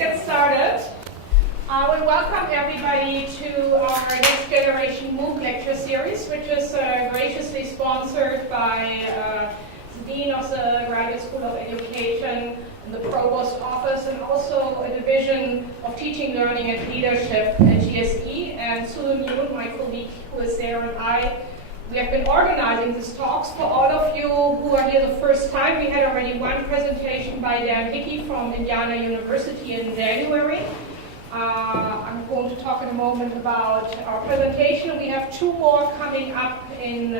get started. We welcome everybody to our Next Generation MOOC lecture series, which is graciously sponsored by the Dean of the Graduate School of Education and the Provost Office, and also a division of Teaching, Learning, and Leadership at GSE. And Sulim Yoon, my colleague who is there, and I, we have been organizing these talks. For all of you who are here the first time, we had already one presentation by Dan Hickey from Indiana University in January. I'm going to talk in a moment about our presentation. We have two more coming up in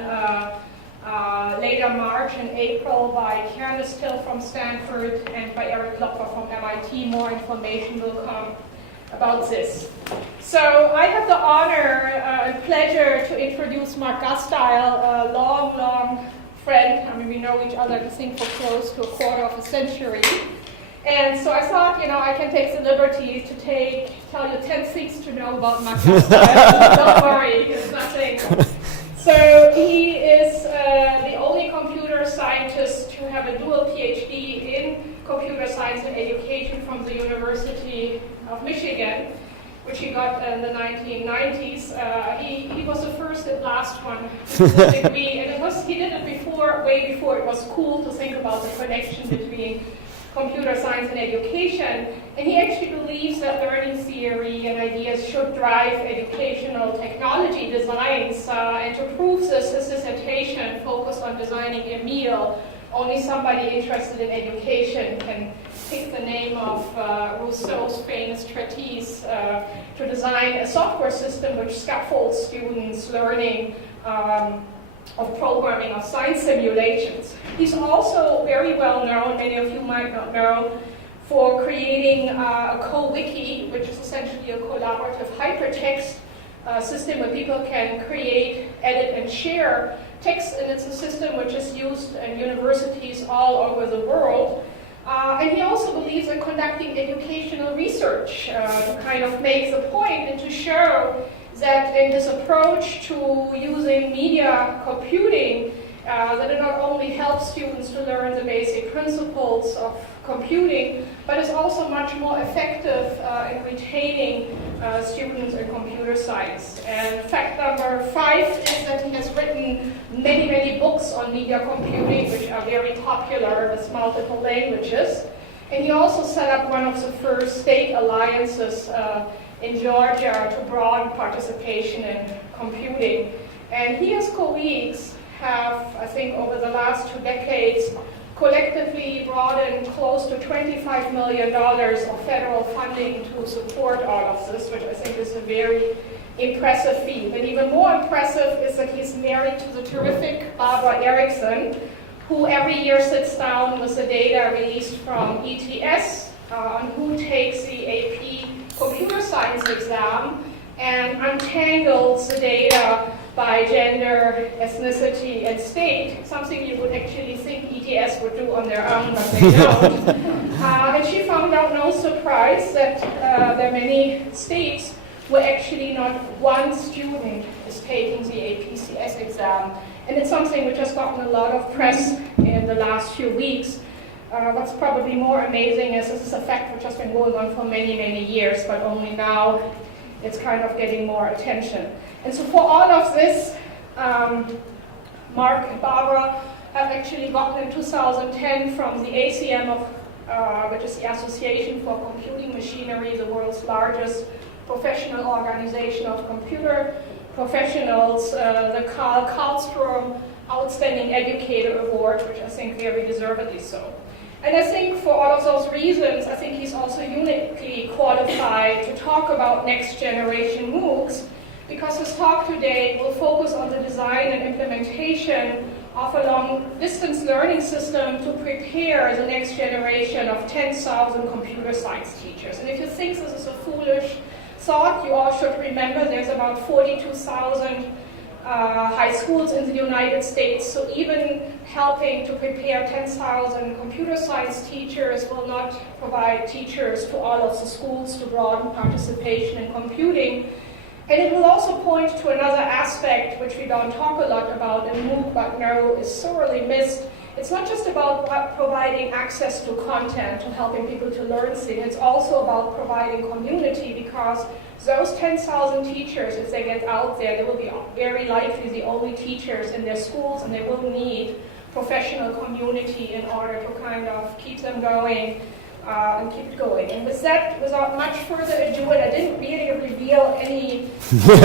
later March and April by Candace Till from Stanford and by Eric Klopfer from MIT. More information will come about this. So I have the honor and pleasure to introduce Mark Gudzial, a long friend. I mean, we know each other, I think, for close to a quarter of a century. And so I thought, I can take the liberty to tell you 10 things to know about Mark Gudzial. Don't worry, it's nothing. So he is the only computer scientist to have a dual PhD in computer science and education from the University of Michigan, which he got in the 1990s. He was the first and last one to get the degree, and he did it way before it was cool to think about the connection between computer science and education. And he actually believes that learning theory and ideas should drive educational technology designs. And to prove this, his dissertation focused on designing a meal. Only somebody interested in education can pick the name of Rousseau's famous treatise to design a software system which scaffolds students' learning of programming of science simulations. He's also very well known, many of you might not know, for creating a co-wiki, which is essentially a collaborative hypertext system where people can create, edit, and share text, and it's a system which is used in universities all over the world. And he also believes in conducting educational research to kind of make the point and to show that in his approach to using media computing, that it not only helps students to learn the basic principles of computing, but is also much more effective in retaining students in computer science. And fact number 5 is that he has written many books on media computing, which are very popular with multiple languages. And he also set up one of the first state alliances in Georgia to broaden participation in computing. And he and his colleagues have, I think, over the last 2 decades, collectively brought in close to $25 million of federal funding to support all of this, which I think is a very impressive feat. And even more impressive is that he's married to the terrific Barbara Erickson, who every year sits down with the data released from ETS on who takes the AP computer science exam and untangles the data by gender, ethnicity, and state, something you would actually think ETS would do on their own, but they don't. And she found out, no surprise, that there are many states where actually not one student is taking the APCS exam. And it's something which has gotten a lot of press in the last few weeks. What's probably more amazing is this is a fact which has been going on for many years, but only now it's kind of getting more attention. And so for all of this, Mark and Barbara have actually gotten in 2010 from the ACM, which is the Association for Computing Machinery, the world's largest professional organization of computer professionals, the Karl Karlstrom Outstanding Educator Award, which I think very deservedly so. And I think for all of those reasons, I think he's also uniquely qualified to talk about next generation MOOCs, because his talk today will focus on the design and implementation of a long-distance learning system to prepare the next generation of 10,000 computer science teachers. And if you think this is a foolish thought, you all should remember there's about 42,000 high schools in the United States, so even helping to prepare 10,000 computer science teachers will not provide teachers to all of the schools to broaden participation in computing. And it will also point to another aspect which we don't talk a lot about in MOOC, but know is sorely missed, it's not just about providing access to content, to helping people to learn things, it's also about providing community, because those 10,000 teachers, if they get out there, they will be very likely the only teachers in their schools, and they will need professional community in order to kind of keep them going and keep it going. And with that, without much further ado, and I didn't really reveal any secret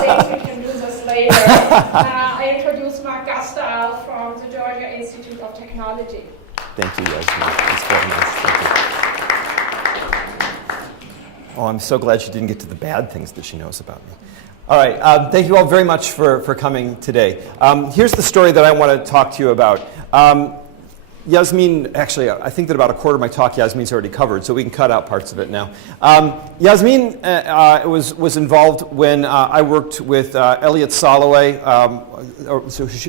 things, we can do this later, I introduce Mark Gudzial from the Georgia Institute of Technology. Thank you, Yasmin. That's very nice. Thank you. Oh, I'm so glad she didn't get to the bad things that she knows about me. All right, thank you all very much for coming today. Here's the story that I want to talk to you about. Yasmin, actually, I think that about a quarter of my talk Yasmin's already covered, so we can cut out parts of it now. Yasmin was involved when I worked with Elliot Soloway,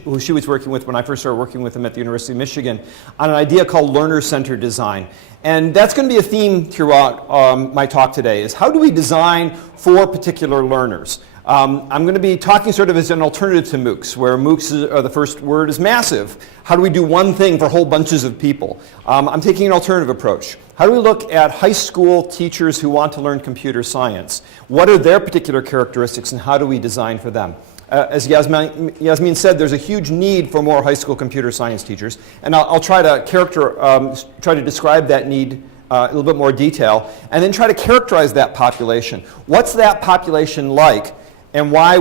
who she was working with when I first started working with him at the University of Michigan, on an idea called learner-centered design. And that's going to be a theme throughout my talk today, is how do we design for particular learners? I'm going to be talking sort of as an alternative to MOOCs, where MOOCs, the first word is massive. How do we do one thing for whole bunches of people? I'm taking an alternative approach. How do we look at high school teachers who want to learn computer science? What are their particular characteristics, and how do we design for them? As Yasmin said, there's a huge need for more high school computer science teachers, and I'll try to describe that need a little bit more detail, and then try to characterize that population. What's that population like? And why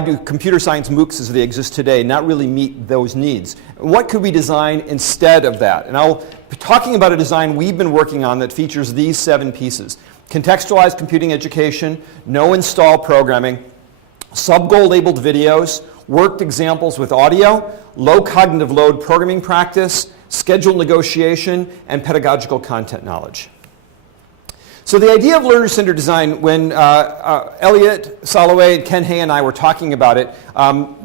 do computer science MOOCs as they exist today not really meet those needs? What could we design instead of that? And I'll be talking about a design we've been working on that features these 7 pieces. Contextualized computing education, no install programming, sub-goal labeled videos, worked examples with audio, low cognitive load programming practice, schedule negotiation, and pedagogical content knowledge. So the idea of learner-centered design, when Elliot Soloway and Ken Hay and I were talking about it,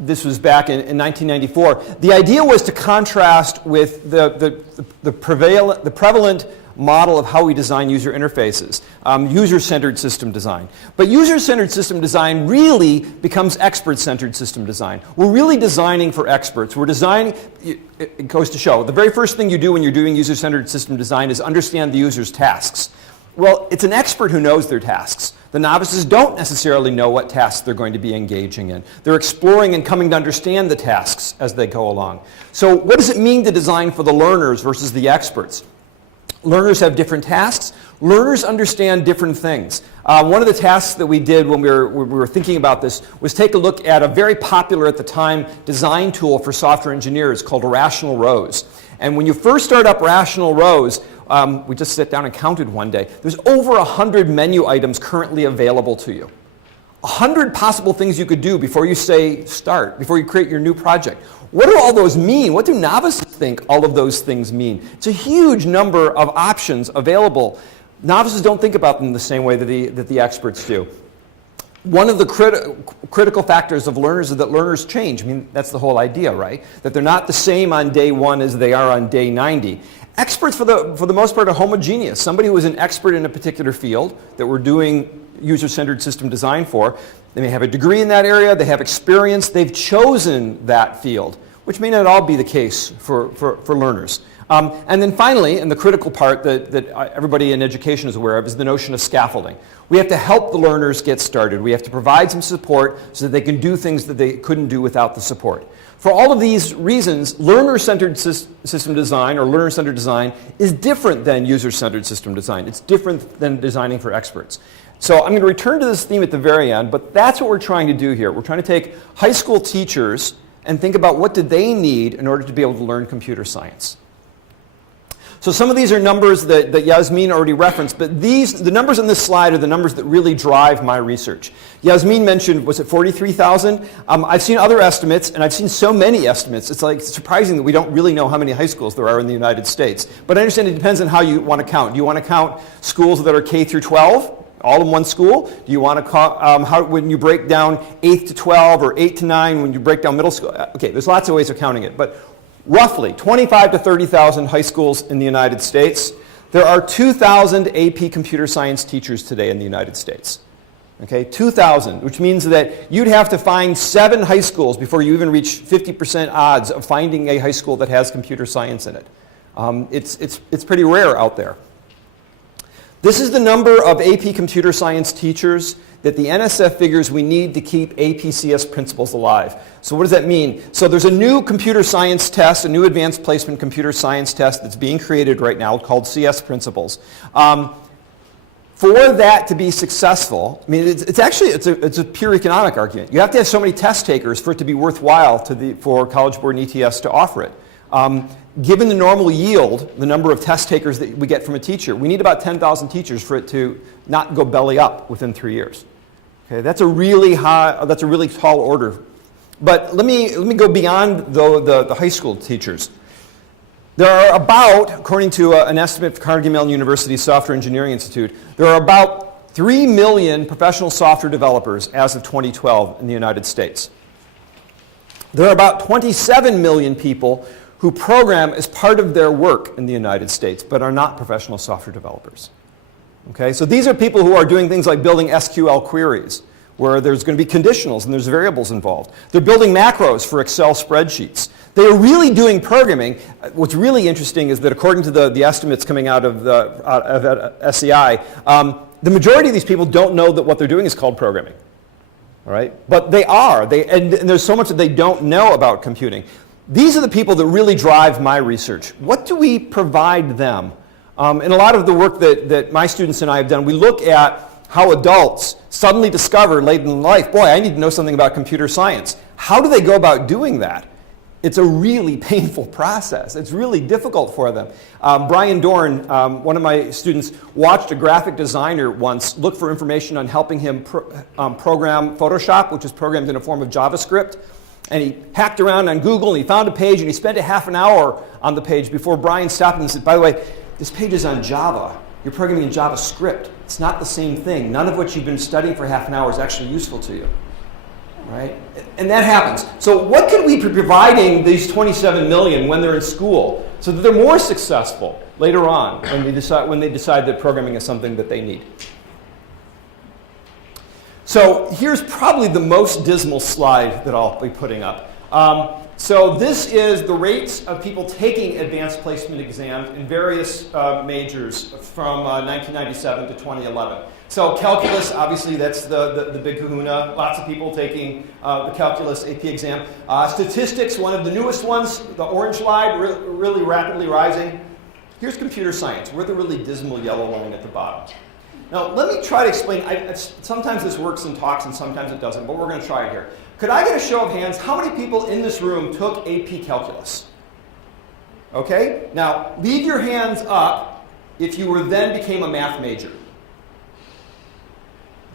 this was back in 1994, the idea was to contrast with the prevalent model of how we design user interfaces, user-centered system design. But user-centered system design really becomes expert-centered system design. We're really designing for experts. We're designing, it goes to show, the very first thing you do when you're doing user-centered system design is understand the user's tasks. Well, it's an expert who knows their tasks. The novices don't necessarily know what tasks they're going to be engaging in. They're exploring and coming to understand the tasks as they go along. So what does it mean to design for the learners versus the experts? Learners have different tasks. Learners understand different things. One of the tasks that we did when we were thinking about this was take a look at a very popular at the time design tool for software engineers called Rational Rows. And when you first start up Rational Rows, we just sat down and counted one day. There's over 100 menu items currently available to you. 100 possible things you could do before you say start, before you create your new project. What do all those mean? What do novices think all of those things mean? It's a huge number of options available. Novices don't think about them the same way that the experts do. One of the critical factors of learners is that learners change. I mean, that's the whole idea, right? That they're not the same on day 1 as they are on day 90. Experts, for the most part, are homogeneous. Somebody who is an expert in a particular field that we're doing user-centered system design for, they may have a degree in that area, they have experience, they've chosen that field, which may not all be the case for learners. And then finally, and the critical part that everybody in education is aware of, is the notion of scaffolding. We have to help the learners get started. We have to provide some support so that they can do things that they couldn't do without the support. For all of these reasons, learner-centered system design or learner-centered design is different than user-centered system design. It's different than designing for experts. So I'm going to return to this theme at the very end, but that's what we're trying to do here. We're trying to take high school teachers and think about what do they need in order to be able to learn computer science. So some of these are numbers that Yasmin already referenced, but the numbers on this slide are the numbers that really drive my research. Yasmin mentioned, was it 43,000? I've seen other estimates, and I've seen so many estimates. It's surprising that we don't really know how many high schools there are in the United States. But I understand it depends on how you want to count. Do you want to count schools that are K through 12, all in one school? Do you want to count, when you break down 8th to 12 or 8 to 9, when you break down middle school? Okay, there's lots of ways of counting it, but roughly 25 to 30,000 high schools in the United States. There are 2,000 AP computer science teachers today in the United States. Okay, 2,000, which means that you'd have to find 7 high schools before you even reach 50% odds of finding a high school that has computer science in it. It's pretty rare out there. This is the number of AP computer science teachers that the NSF figures we need to keep APCS principles alive. So what does that mean? So there's a new computer science test, a new advanced placement computer science test that's being created right now called CS Principles. For that to be successful, I mean, it's a pure economic argument. You have to have so many test takers for it to be worthwhile for College Board and ETS to offer it. Given the normal yield, the number of test takers that we get from a teacher, we need about 10,000 teachers for it to not go belly up within 3 years. Okay, that's a really tall order. But let me go beyond the high school teachers. There are about, according to an estimate from Carnegie Mellon University Software Engineering Institute, there are about 3 million professional software developers as of 2012 in the United States. There are about 27 million people who program as part of their work in the United States, but are not professional software developers. Okay, so these are people who are doing things like building SQL queries, where there's going to be conditionals and there's variables involved. They're building macros for Excel spreadsheets. They are really doing programming. What's really interesting is that according to the estimates coming out of SEI, the majority of these people don't know that what they're doing is called programming. All right? But they are. And there's so much that they don't know about computing. These are the people that really drive my research. What do we provide them? In a lot of the work that my students and I have done, we look at how adults suddenly discover late in life, boy, I need to know something about computer science. How do they go about doing that? It's a really painful process. It's really difficult for them. Brian Dorn, one of my students, watched a graphic designer once look for information on helping him program Photoshop, which is programmed in a form of JavaScript. And he hacked around on Google and he found a page and he spent a half an hour on the page before Brian stopped him and said, by the way, this page is on Java. You're programming in JavaScript. It's not the same thing. None of what you've been studying for half an hour is actually useful to you. Right? And that happens. So what could we be providing these 27 million when they're in school so that they're more successful later on when they decide that programming is something that they need? So here's probably the most dismal slide that I'll be putting up. So this is the rates of people taking advanced placement exams in various majors from 1997 to 2011. So calculus, obviously, that's the big kahuna. Lots of people taking the calculus AP exam. Statistics, one of the newest ones, the orange line, really rapidly rising. Here's computer science. We're the really dismal yellow line at the bottom. Now, let me try to explain. Sometimes this works in talks and sometimes it doesn't, but we're going to try it here. Could I get a show of hands? How many people in this room took AP calculus? Okay? Now, leave your hands up if you then became a math major.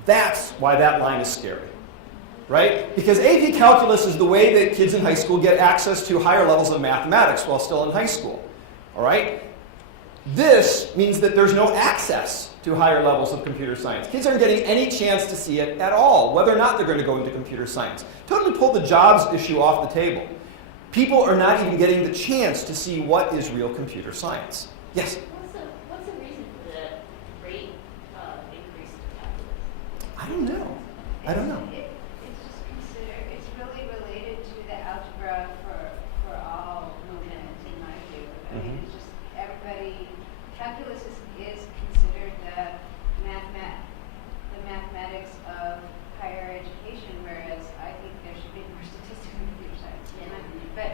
That's why that line is scary, right? Because AP Calculus is the way that kids in high school get access to higher levels of mathematics while still in high school, all right? This means that there's no access to higher levels of computer science. Kids aren't getting any chance to see it at all, whether or not they're going to go into computer science. Totally pull the jobs issue off the table. People are not even getting the chance to see what is real computer science. Yes? What's the reason for the rate increase in calculus? I don't know. It's just considered, it's really related to the algebra for all movement, in my view. I mean, it's just everybody, calculus is considered the mathematics of higher education, whereas I think there should be more statistics in computer science, in my opinion. But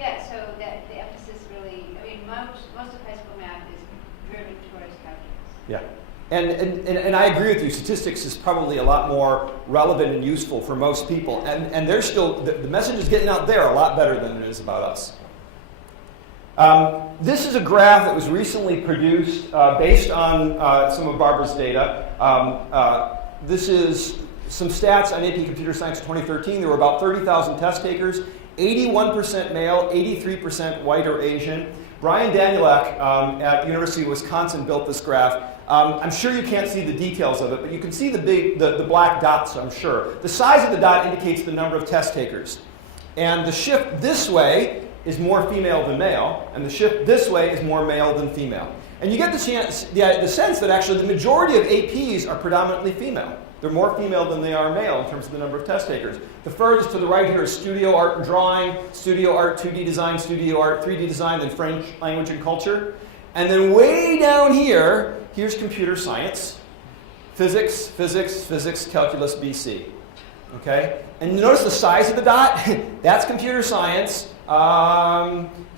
yeah, so that the emphasis really, I mean, most of high school math is driven towards calculus. Yeah. And I agree with you. Statistics is probably a lot more relevant and useful for most people. And they're still, the message is getting out there a lot better than it is about us. This is a graph that was recently produced based on some of Barbara's data. This is some stats on AP Computer Science 2013. There were about 30,000 test takers, 81% male, 83% white or Asian. Brian Danielak at the University of Wisconsin built this graph. I'm sure you can't see the details of it, but you can see the black dots, I'm sure. The size of the dot indicates the number of test takers. And the shift this way is more female than male, and the shift this way is more male than female. And you get the sense that actually the majority of APs are predominantly female. They're more female than they are male in terms of the number of test takers. The furthest to the right here is studio art and drawing, studio art 2D design, studio art 3D design, then French language and culture. And then way down here, here's computer science, physics, calculus, BC. Okay? And notice the size of the dot? That's computer science.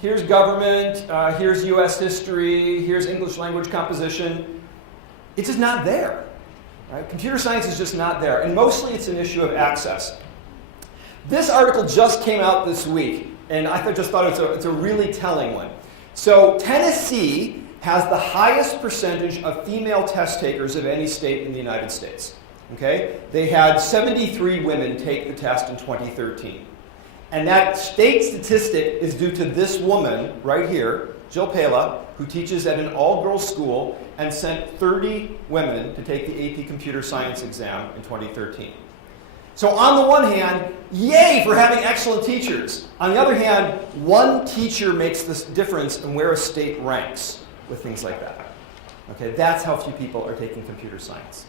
Here's government, here's US history, here's English language composition. It's just not there. Right? Computer science is just not there. And mostly it's an issue of access. This article just came out this week, and I just thought it's a really telling one. So Tennessee has the highest percentage of female test takers of any state in the United States. Okay? They had 73 women take the test in 2013. And that state statistic is due to this woman right here, Jill Pala, who teaches at an all-girls school and sent 30 women to take the AP Computer Science exam in 2013. So on the one hand, yay for having excellent teachers. On the other hand, one teacher makes this difference in where a state ranks with things like that. Okay, that's how few people are taking computer science.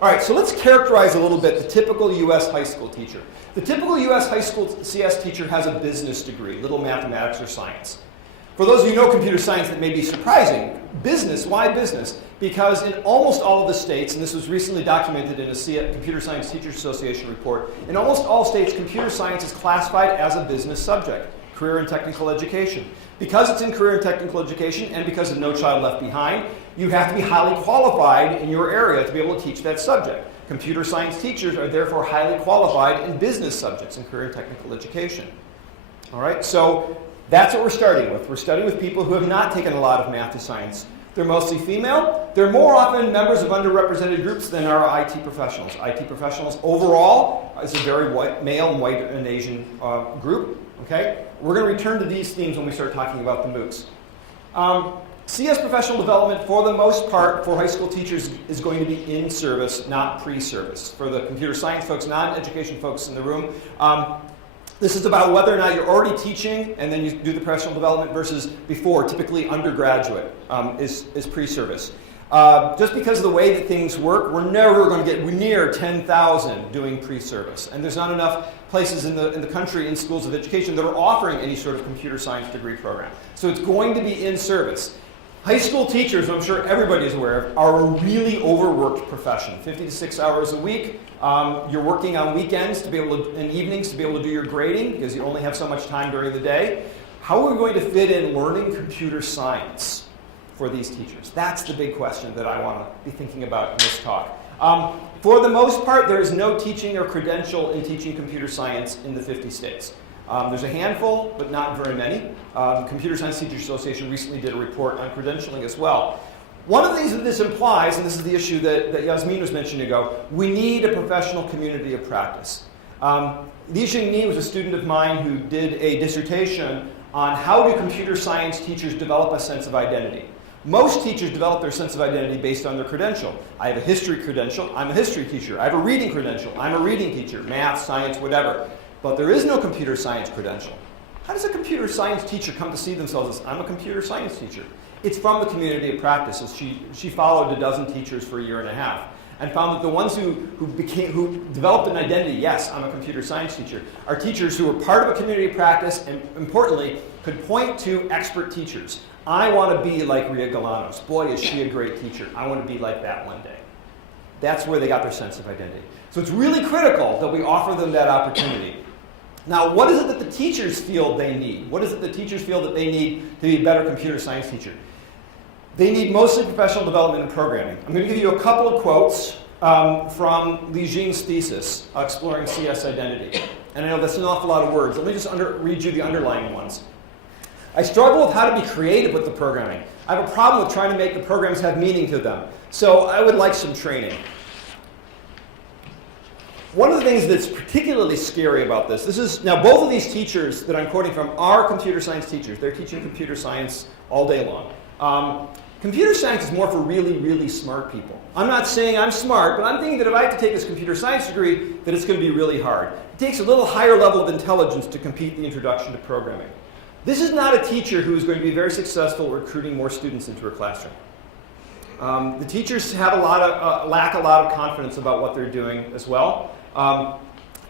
All right, so let's characterize a little bit the typical US high school teacher. The typical US high school CS teacher has a business degree, little mathematics or science. For those of you who know computer science, that may be surprising. Business, why business? Because in almost all of the states, and this was recently documented in a Computer Science Teachers Association report, in almost all states, computer science is classified as a business subject, career and technical education. Because it's in career and technical education, and because of No Child Left Behind, you have to be highly qualified in your area to be able to teach that subject. Computer science teachers are therefore highly qualified in business subjects in career and technical education. All right, so that's what we're starting with. We're starting with people who have not taken a lot of math or science. They're mostly female. They're more often members of underrepresented groups than are IT professionals. IT professionals overall is a very male and white and Asian group. Okay? We're going to return to these themes when we start talking about the MOOCs. CS professional development, for the most part, for high school teachers is going to be in service, not pre-service. For the computer science folks, non-education folks in the room, this is about whether or not you're already teaching and then you do the professional development versus before, typically undergraduate is pre-service. Just because of the way that things work, we're never going to get near 10,000 doing pre-service. And there's not enough places in the country in schools of education that are offering any sort of computer science degree program. So it's going to be in service. High school teachers, I'm sure everybody is aware of, are a really overworked profession. 50 to 6 hours a week. You're working on weekends to be able to, and evenings to be able to do your grading because you only have so much time during the day. How are we going to fit in learning computer science for these teachers? That's the big question that I want to be thinking about in this talk. For the most part, there is no teaching or credential in teaching computer science in the 50 states. There's a handful, but not very many. Computer Science Teachers Association recently did a report on credentialing as well. One of the things that this implies, and this is the issue that Yasmin was mentioning ago, we need a professional community of practice. Li Xingni was a student of mine who did a dissertation on how do computer science teachers develop a sense of identity. Most teachers develop their sense of identity based on their credential. I have a history credential, I'm a history teacher. I have a reading credential, I'm a reading teacher, math, science, whatever. But there is no computer science credential. How does a computer science teacher come to see themselves as, I'm a computer science teacher? It's from the community of practice. She followed a dozen teachers for a year and a half and found that the ones who developed an identity, yes, I'm a computer science teacher, are teachers who were part of a community of practice and, importantly, could point to expert teachers. I want to be like Ria Galanos. Boy, is she a great teacher. I want to be like that one day. That's where they got their sense of identity. So it's really critical that we offer them that opportunity. Now, what is it that the teachers feel they need? What is it that teachers feel that they need to be a better computer science teacher? They need mostly professional development and programming. I'm going to give you a couple of quotes from Li Jing's thesis, Exploring CS Identity. And I know that's an awful lot of words. Let me just read you the underlying ones. I struggle with how to be creative with the programming. I have a problem with trying to make the programs have meaning to them. So I would like some training. One of the things that's particularly scary about this is, now both of these teachers that I'm quoting from are computer science teachers. They're teaching computer science all day long. Computer science is more for really, really smart people. I'm not saying I'm smart, but I'm thinking that if I have to take this computer science degree, that it's going to be really hard. It takes a little higher level of intelligence to compete the introduction to programming. This is not a teacher who is going to be very successful recruiting more students into her classroom. The teachers have lack a lot of confidence about what they're doing as well.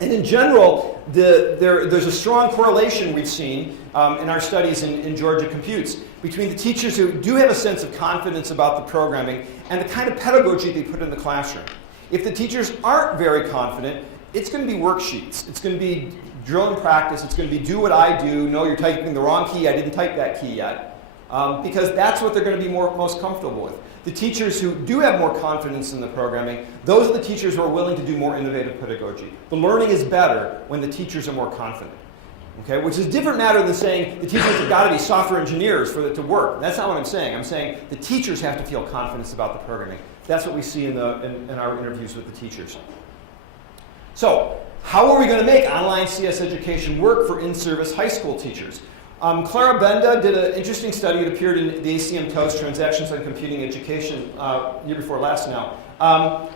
And in general, there's a strong correlation we've seen in our studies in Georgia Computes between the teachers who do have a sense of confidence about the programming and the kind of pedagogy they put in the classroom. If the teachers aren't very confident, it's going to be worksheets. It's going to be drill and practice. It's going to be do what I do. No, you're typing the wrong key. I didn't type that key yet. Because that's what they're going to be most comfortable with. The teachers who do have more confidence in the programming, those are the teachers who are willing to do more innovative pedagogy. The learning is better when the teachers are more confident. Okay? Which is a different matter than saying the teachers have got to be software engineers for it to work. That's not what I'm saying. I'm saying the teachers have to feel confidence about the programming. That's what we see in our interviews with the teachers. So, how are we going to make online CS education work for in-service high school teachers? Clara Benda did an interesting study. It appeared in the ACM TOES Transactions on Computing Education year before last now,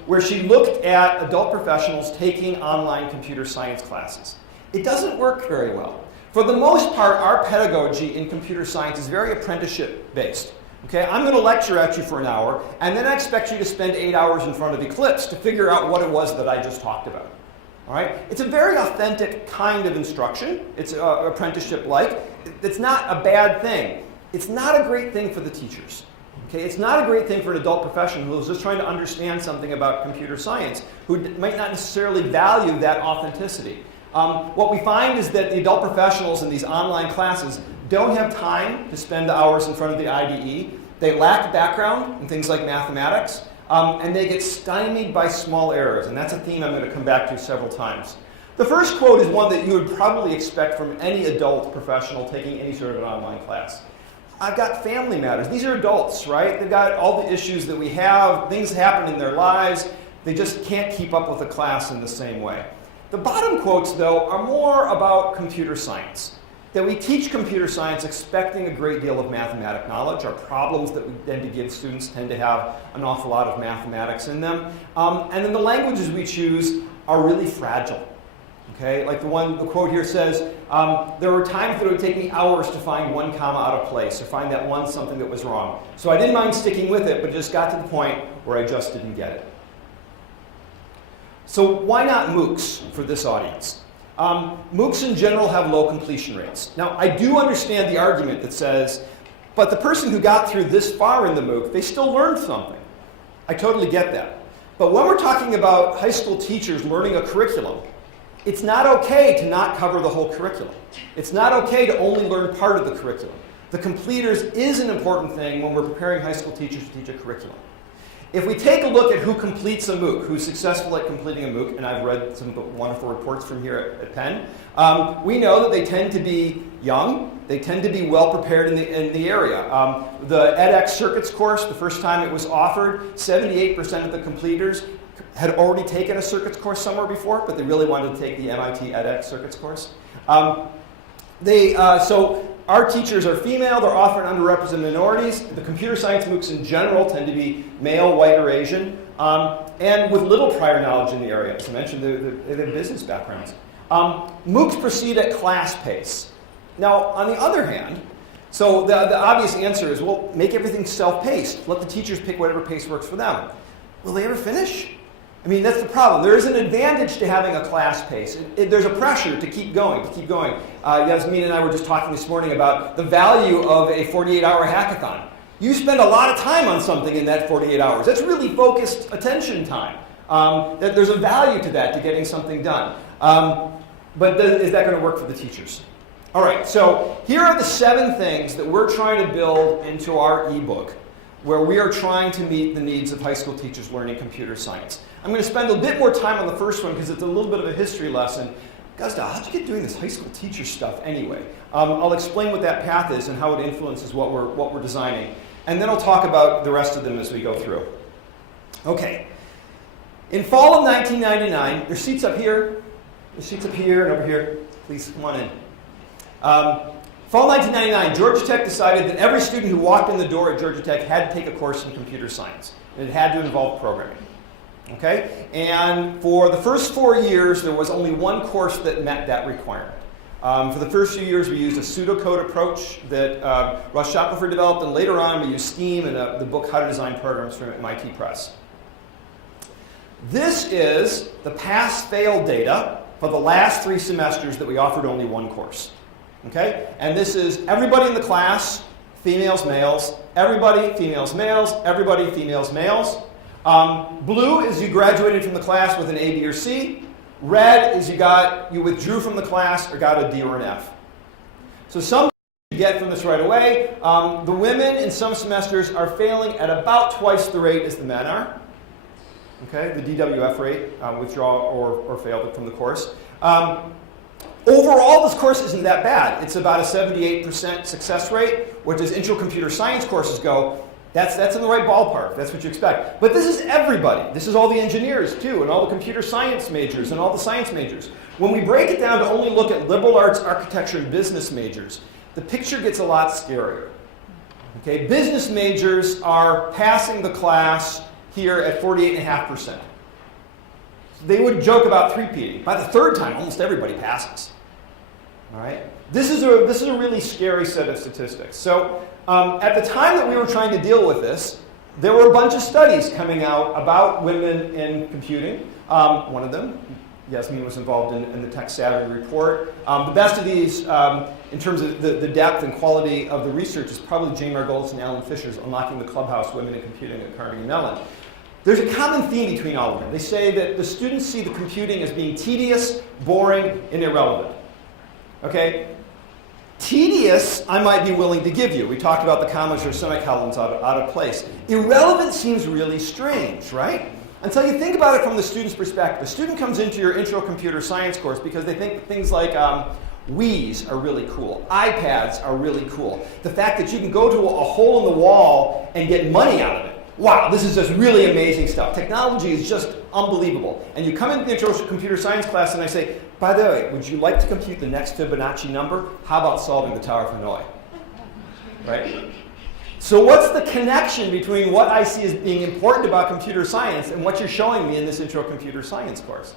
where she looked at adult professionals taking online computer science classes. It doesn't work very well. For the most part, our pedagogy in computer science is very apprenticeship-based. Okay, I'm going to lecture at you for an hour, and then I expect you to spend 8 hours in front of Eclipse to figure out what it was that I just talked about. All right? It's a very authentic kind of instruction. It's apprenticeship-like. It's not a bad thing. It's not a great thing for the teachers. Okay? It's not a great thing for an adult professional who is just trying to understand something about computer science, who might not necessarily value that authenticity. What we find is that the adult professionals in these online classes don't have time to spend hours in front of the IDE. They lack background in things like mathematics. And they get stymied by small errors, and that's a theme I'm going to come back to several times. The first quote is one that you would probably expect from any adult professional taking any sort of an online class. I've got family matters. These are adults, right? They've got all the issues that we have. Things happen in their lives. They just can't keep up with the class in the same way. The bottom quotes, though, are more about computer science. That we teach computer science expecting a great deal of mathematic knowledge. Our problems that we tend to give students tend to have an awful lot of mathematics in them. And then the languages we choose are really fragile. Okay? Like the quote here says, there were times that it would take me hours to find one comma out of place, or find that one something that was wrong. So I didn't mind sticking with it, but just got to the point where I just didn't get it. So why not MOOCs for this audience? MOOCs in general have low completion rates. Now, I do understand the argument that says, but the person who got through this far in the MOOC, they still learned something. I totally get that. But when we're talking about high school teachers learning a curriculum, it's not okay to not cover the whole curriculum. It's not okay to only learn part of the curriculum. The completers is an important thing when we're preparing high school teachers to teach a curriculum. If we take a look at who completes a MOOC, who's successful at completing a MOOC, and I've read some wonderful reports from here at Penn, we know that they tend to be young, they tend to be well prepared in the area. The edX circuits course, the first time it was offered, 78% of the completers had already taken a circuits course somewhere before, but they really wanted to take the MIT edX circuits course. So our teachers are female, they're often underrepresented minorities. The computer science MOOCs in general tend to be male, white, or Asian, and with little prior knowledge in the area. As I mentioned, they have business backgrounds. MOOCs proceed at class pace. Now, on the other hand, so the obvious answer is, well, make everything self-paced. Let the teachers pick whatever pace works for them. Will they ever finish? I mean, that's the problem. There is an advantage to having a class pace. There's a pressure to keep going, Yasmin and I were just talking this morning about the value of a 48-hour hackathon. You spend a lot of time on something in that 48 hours. That's really focused attention time. That there's a value to that, to getting something done. But is that going to work for the teachers? All right, so here are the 7 things that we're trying to build into our ebook, where we are trying to meet the needs of high school teachers learning computer science. I'm going to spend a bit more time on the first one because it's a little bit of a history lesson. Gudzial, how'd you get doing this high school teacher stuff anyway? I'll explain what that path is and how it influences what we're designing. And then I'll talk about the rest of them as we go through. Okay. In fall of 1999, there's seats up here, and over here. Please come on in. Fall 1999, Georgia Tech decided that every student who walked in the door at Georgia Tech had to take a course in computer science. And it had to involve programming. Okay? And for the first 4 years, there was only one course that met that requirement. For the first few years, we used a pseudocode approach that Russ Shackelford developed, and later on, we used STEAM and the book How to Design Programs from MIT Press. This is the pass-fail data for the last 3 semesters that we offered only one course. Okay? And this is everybody in the class, females, males, everybody, females, males, everybody, females, males. Blue is you graduated from the class with an A, B, or C. Red is you withdrew from the class or got a D or an F. So some you get from this right away. The women in some semesters are failing at about twice the rate as the men are. Okay, the DWF rate, withdraw or fail from the course. Overall, this course isn't that bad. It's about a 78% success rate, which as intro computer science courses go, that's in the right ballpark. That's what you expect. But this is everybody. This is all the engineers, too, and all the computer science majors and all the science majors. When we break it down to only look at liberal arts, architecture, and business majors, the picture gets a lot scarier. Okay, business majors are passing the class here at 48.5%. They would joke about three-peating. By the third time, almost everybody passes. All right? This is a really scary set of statistics. So at the time that we were trying to deal with this, there were a bunch of studies coming out about women in computing. One of them, Yasmin was involved in the Tech Savvy report. The best of these, in terms of the depth and quality of the research, is probably Jane Margolis and Alan Fisher's Unlocking the Clubhouse Women in Computing at Carnegie Mellon. There's a common theme between all of them. They say that the students see the computing as being tedious, boring, and irrelevant. Okay? Tedious, I might be willing to give you. We talked about the commas or semicolons out of place. Irrelevant seems really strange, right? Until you think about it from the student's perspective. The student comes into your intro computer science course because they think things like Wii's are really cool. iPads are really cool. The fact that you can go to a hole in the wall and get money out of it. Wow, this is just really amazing stuff. Technology is just unbelievable. And you come into the intro computer science class and I say, by the way, would you like to compute the next Fibonacci number? How about solving the Tower of Hanoi? Right? So what's the connection between what I see as being important about computer science and what you're showing me in this intro computer science course?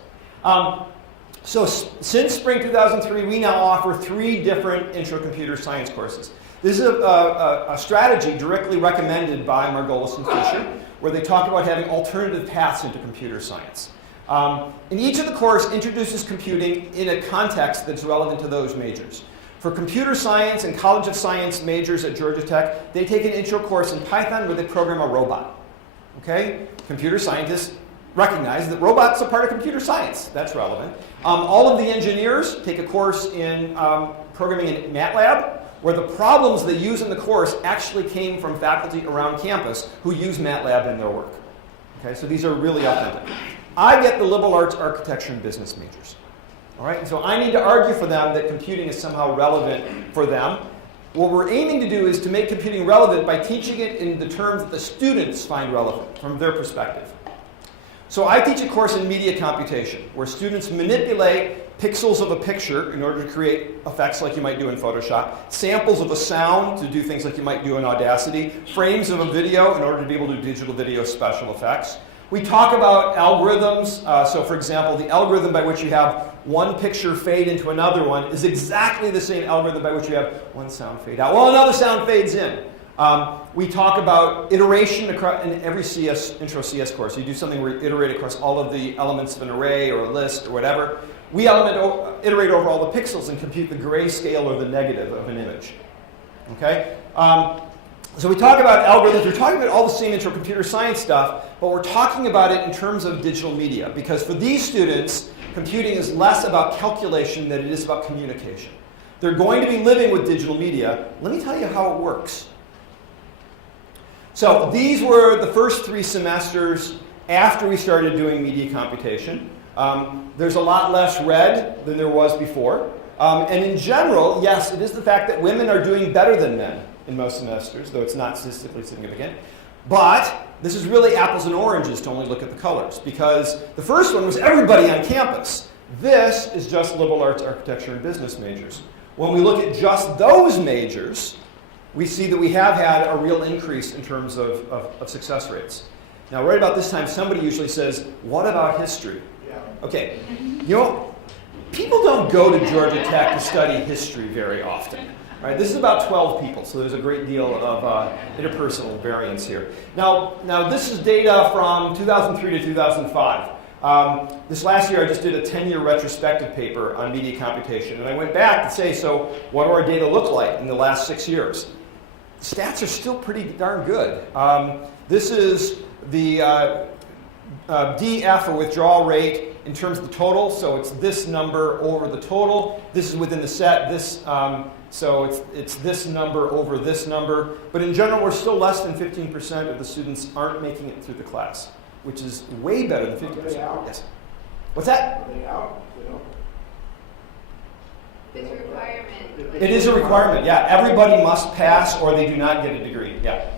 So since spring 2003, we now offer 3 different intro computer science courses. This is a strategy directly recommended by Margolis and Fisher, where they talk about having alternative paths into computer science. And each of the course introduces computing in a context that's relevant to those majors. For computer science and College of Science majors at Georgia Tech, they take an intro course in Python where they program a robot. Okay? Computer scientists recognize that robots are part of computer science. That's relevant. All of the engineers take a course in programming in MATLAB, where the problems they use in the course actually came from faculty around campus who use MATLAB in their work. Okay, so these are really authentic. I get the liberal arts, architecture, and business majors. All right, so I need to argue for them that computing is somehow relevant for them. What we're aiming to do is to make computing relevant by teaching it in the terms that the students find relevant from their perspective. So I teach a course in media computation, where students manipulate pixels of a picture in order to create effects like you might do in Photoshop, samples of a sound to do things like you might do in Audacity, frames of a video in order to be able to do digital video special effects. We talk about algorithms. So for example, the algorithm by which you have one picture fade into another one is exactly the same algorithm by which you have one sound fade out. Well, another sound fades in. We talk about iteration in every intro CS course. You do something where you iterate across all of the elements of an array or a list or whatever. We iterate over all the pixels and compute the grayscale or the negative of an image. Okay? So we talk about algorithms. We're talking about all the same intro computer science stuff, but we're talking about it in terms of digital media. Because for these students, computing is less about calculation than it is about communication. They're going to be living with digital media. Let me tell you how it works. So these were the first 3 semesters after we started doing media computation. There's a lot less red than there was before. And in general, yes, it is the fact that women are doing better than men in most semesters, though it's not statistically significant. But this is really apples and oranges to only look at the colors, because the first one was everybody on campus. This is just liberal arts, architecture, and business majors. When we look at just those majors, we see that we have had a real increase in terms of success rates. Now, right about this time, somebody usually says, what about history? Yeah. Okay, you know, people don't go to Georgia Tech to study history very often. Right? This is about 12 people, so there's a great deal of interpersonal variance here. Now, this is data from 2003 to 2005. This last year, I just did a 10-year retrospective paper on media computation, and I went back to say, so what do our data look like in the last 6 years? The stats are still pretty darn good. This is the DF, or withdrawal rate, in terms of the total, so it's this number over the total. This is within the set. So it's this number over this number. But in general, we're still less than 15% of the students aren't making it through the class, which is way better than 50%. Yes. What's that? Are they out? It's a requirement. It is a requirement, yeah. Everybody must pass or they do not get a degree, yeah.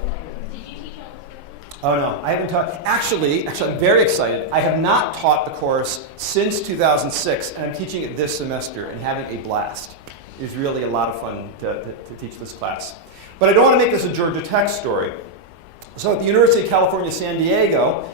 Did you teach all this? Oh no, I haven't taught. Actually, I'm very excited. I have not taught the course since 2006, and I'm teaching it this semester and having a blast. It's really a lot of fun to teach this class. But I don't want to make this a Georgia Tech story. So at the University of California, San Diego,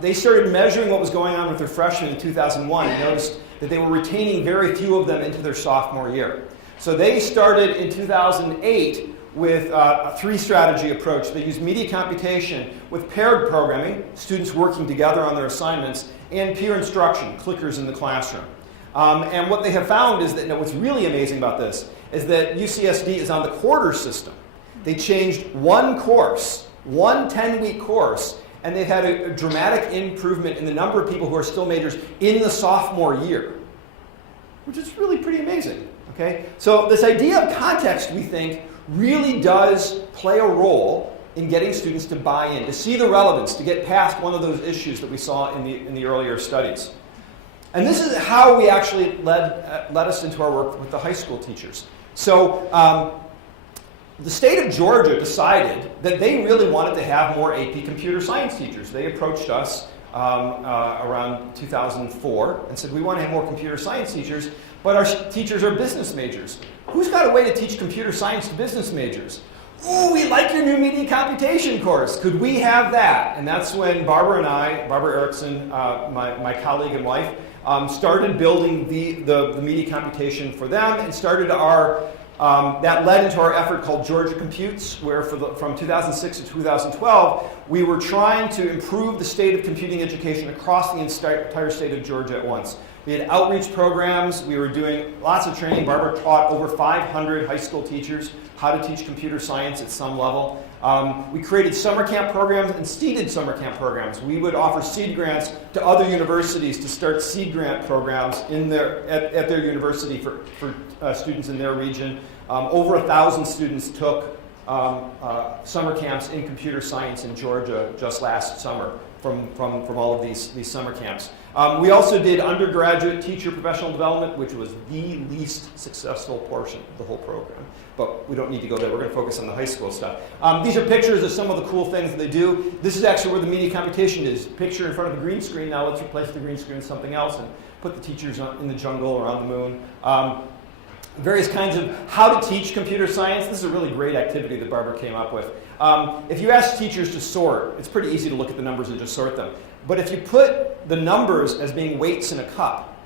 they started measuring what was going on with their freshmen in 2001 and noticed that they were retaining very few of them into their sophomore year. So they started in 2008 with a three-strategy approach. They used media computation with paired programming, students working together on their assignments, and peer instruction, clickers in the classroom. And what they have found is that, what's really amazing about this is that UCSD is on the quarter system. They changed one course, one 10-week course, and they've had a dramatic improvement in the number of people who are still majors in the sophomore year, which is really pretty amazing. Okay? So this idea of context, we think, really does play a role in getting students to buy in, to see the relevance, to get past one of those issues that we saw in the earlier studies. And this is how we actually led us into our work with the high school teachers. So the state of Georgia decided that they really wanted to have more AP computer science teachers. They approached us around 2004 and said, we want to have more computer science teachers, but our teachers are business majors. Who's got a way to teach computer science to business majors? Ooh, we like your new media computation course. Could we have that? And that's when Barbara Erickson, my colleague and wife, started building the media computation for them and started that led into our effort called Georgia Computes, where from 2006 to 2012, we were trying to improve the state of computing education across the entire state of Georgia at once. We had outreach programs. We were doing lots of training. Barbara taught over 500 high school teachers how to teach computer science at some level. We created summer camp programs and seeded summer camp programs. We would offer seed grants to other universities to start seed grant programs at their university for students in their region. Over 1,000 students took summer camps in computer science in Georgia just last summer from all of these summer camps. We also did undergraduate teacher professional development, which was the least successful portion of the whole program. But we don't need to go there. We're going to focus on the high school stuff. These are pictures of some of the cool things that they do. This is actually where the media computation is. Picture in front of a green screen. Now let's replace the green screen with something else and put the teachers in the jungle or on the moon. Various kinds of how to teach computer science. This is a really great activity that Barbara came up with. If you ask teachers to sort, it's pretty easy to look at the numbers and just sort them. But if you put the numbers as being weights in a cup,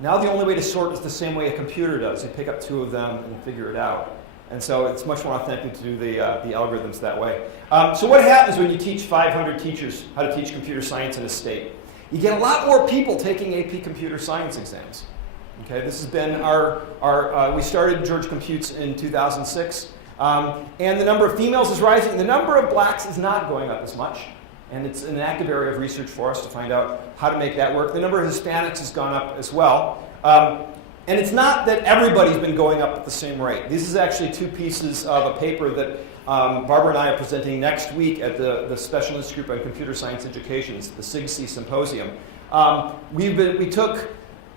now the only way to sort is the same way a computer does. You pick up two of them and figure it out. And so it's much more authentic to do the algorithms that way. So what happens when you teach 500 teachers how to teach computer science in a state? You get a lot more people taking AP computer science exams. Okay, this has been we started Georgia Computes in 2006. And the number of females is rising. The number of blacks is not going up as much. And it's an active area of research for us to find out how to make that work. The number of Hispanics has gone up as well. And it's not that everybody's been going up at the same rate. This is actually two pieces of a paper that Barbara and I are presenting next week at the Specialist Group on Computer Science Education, the SIGC Symposium. We took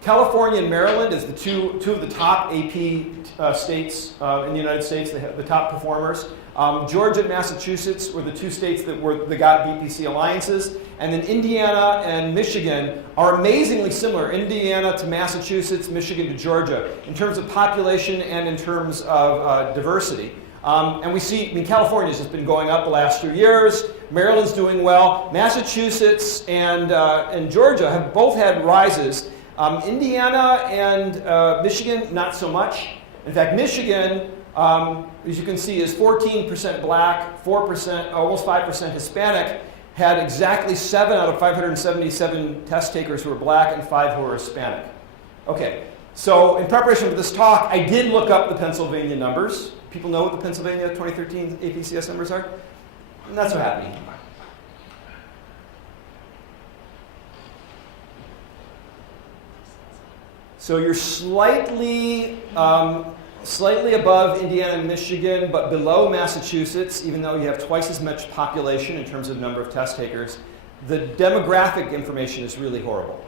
California and Maryland as the two of the top AP states in the United States, the top performers. Georgia and Massachusetts were the two states that got BPC alliances. And then Indiana and Michigan are amazingly similar. Indiana to Massachusetts, Michigan to Georgia, in terms of population and in terms of diversity. And we see, California's just been going up the last few years. Maryland's doing well. Massachusetts and Georgia have both had rises. Indiana and Michigan, not so much. In fact, Michigan, as you can see, is 14% black, 4%, almost 5% Hispanic, had exactly 7 out of 577 test takers who were black and 5 who were Hispanic. Okay, so in preparation for this talk, I did look up the Pennsylvania numbers. People know what the Pennsylvania 2013 APCS numbers are? I'm not so happy. So you're slightly above Indiana and Michigan, but below Massachusetts, even though you have twice as much population in terms of number of test takers. The demographic information is really horrible.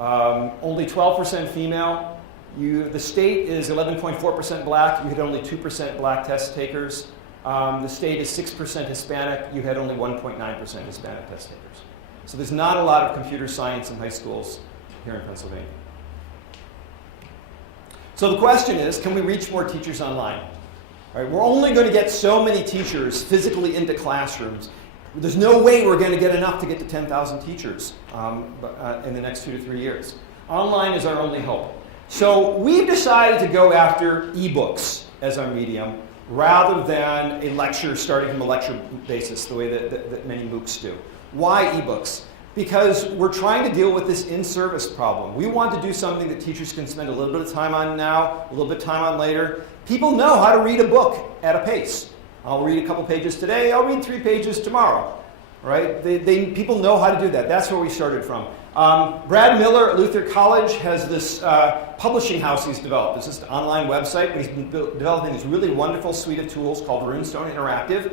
Only 12% female. The state is 11.4% black. You had only 2% black test takers. The state is 6% Hispanic. You had only 1.9% Hispanic test takers. So there's not a lot of computer science in high schools here in Pennsylvania. So the question is, can we reach more teachers online? All right, we're only going to get so many teachers physically into classrooms. There's no way we're going to get enough to get to 10,000 teachers in the next 2 to 3 years. Online is our only hope. So we've decided to go after ebooks as our medium rather than a lecture starting from a lecture basis, the way that many MOOCs do. Why ebooks? Because we're trying to deal with this in-service problem. We want to do something that teachers can spend a little bit of time on now, a little bit of time on later. People know how to read a book at a pace. I'll read a couple pages today, I'll read 3 pages tomorrow. Right? People know how to do that. That's where we started from. Brad Miller at Luther College has this publishing house he's developed. This is an online website, but he's been developing this really wonderful suite of tools called Runestone Interactive.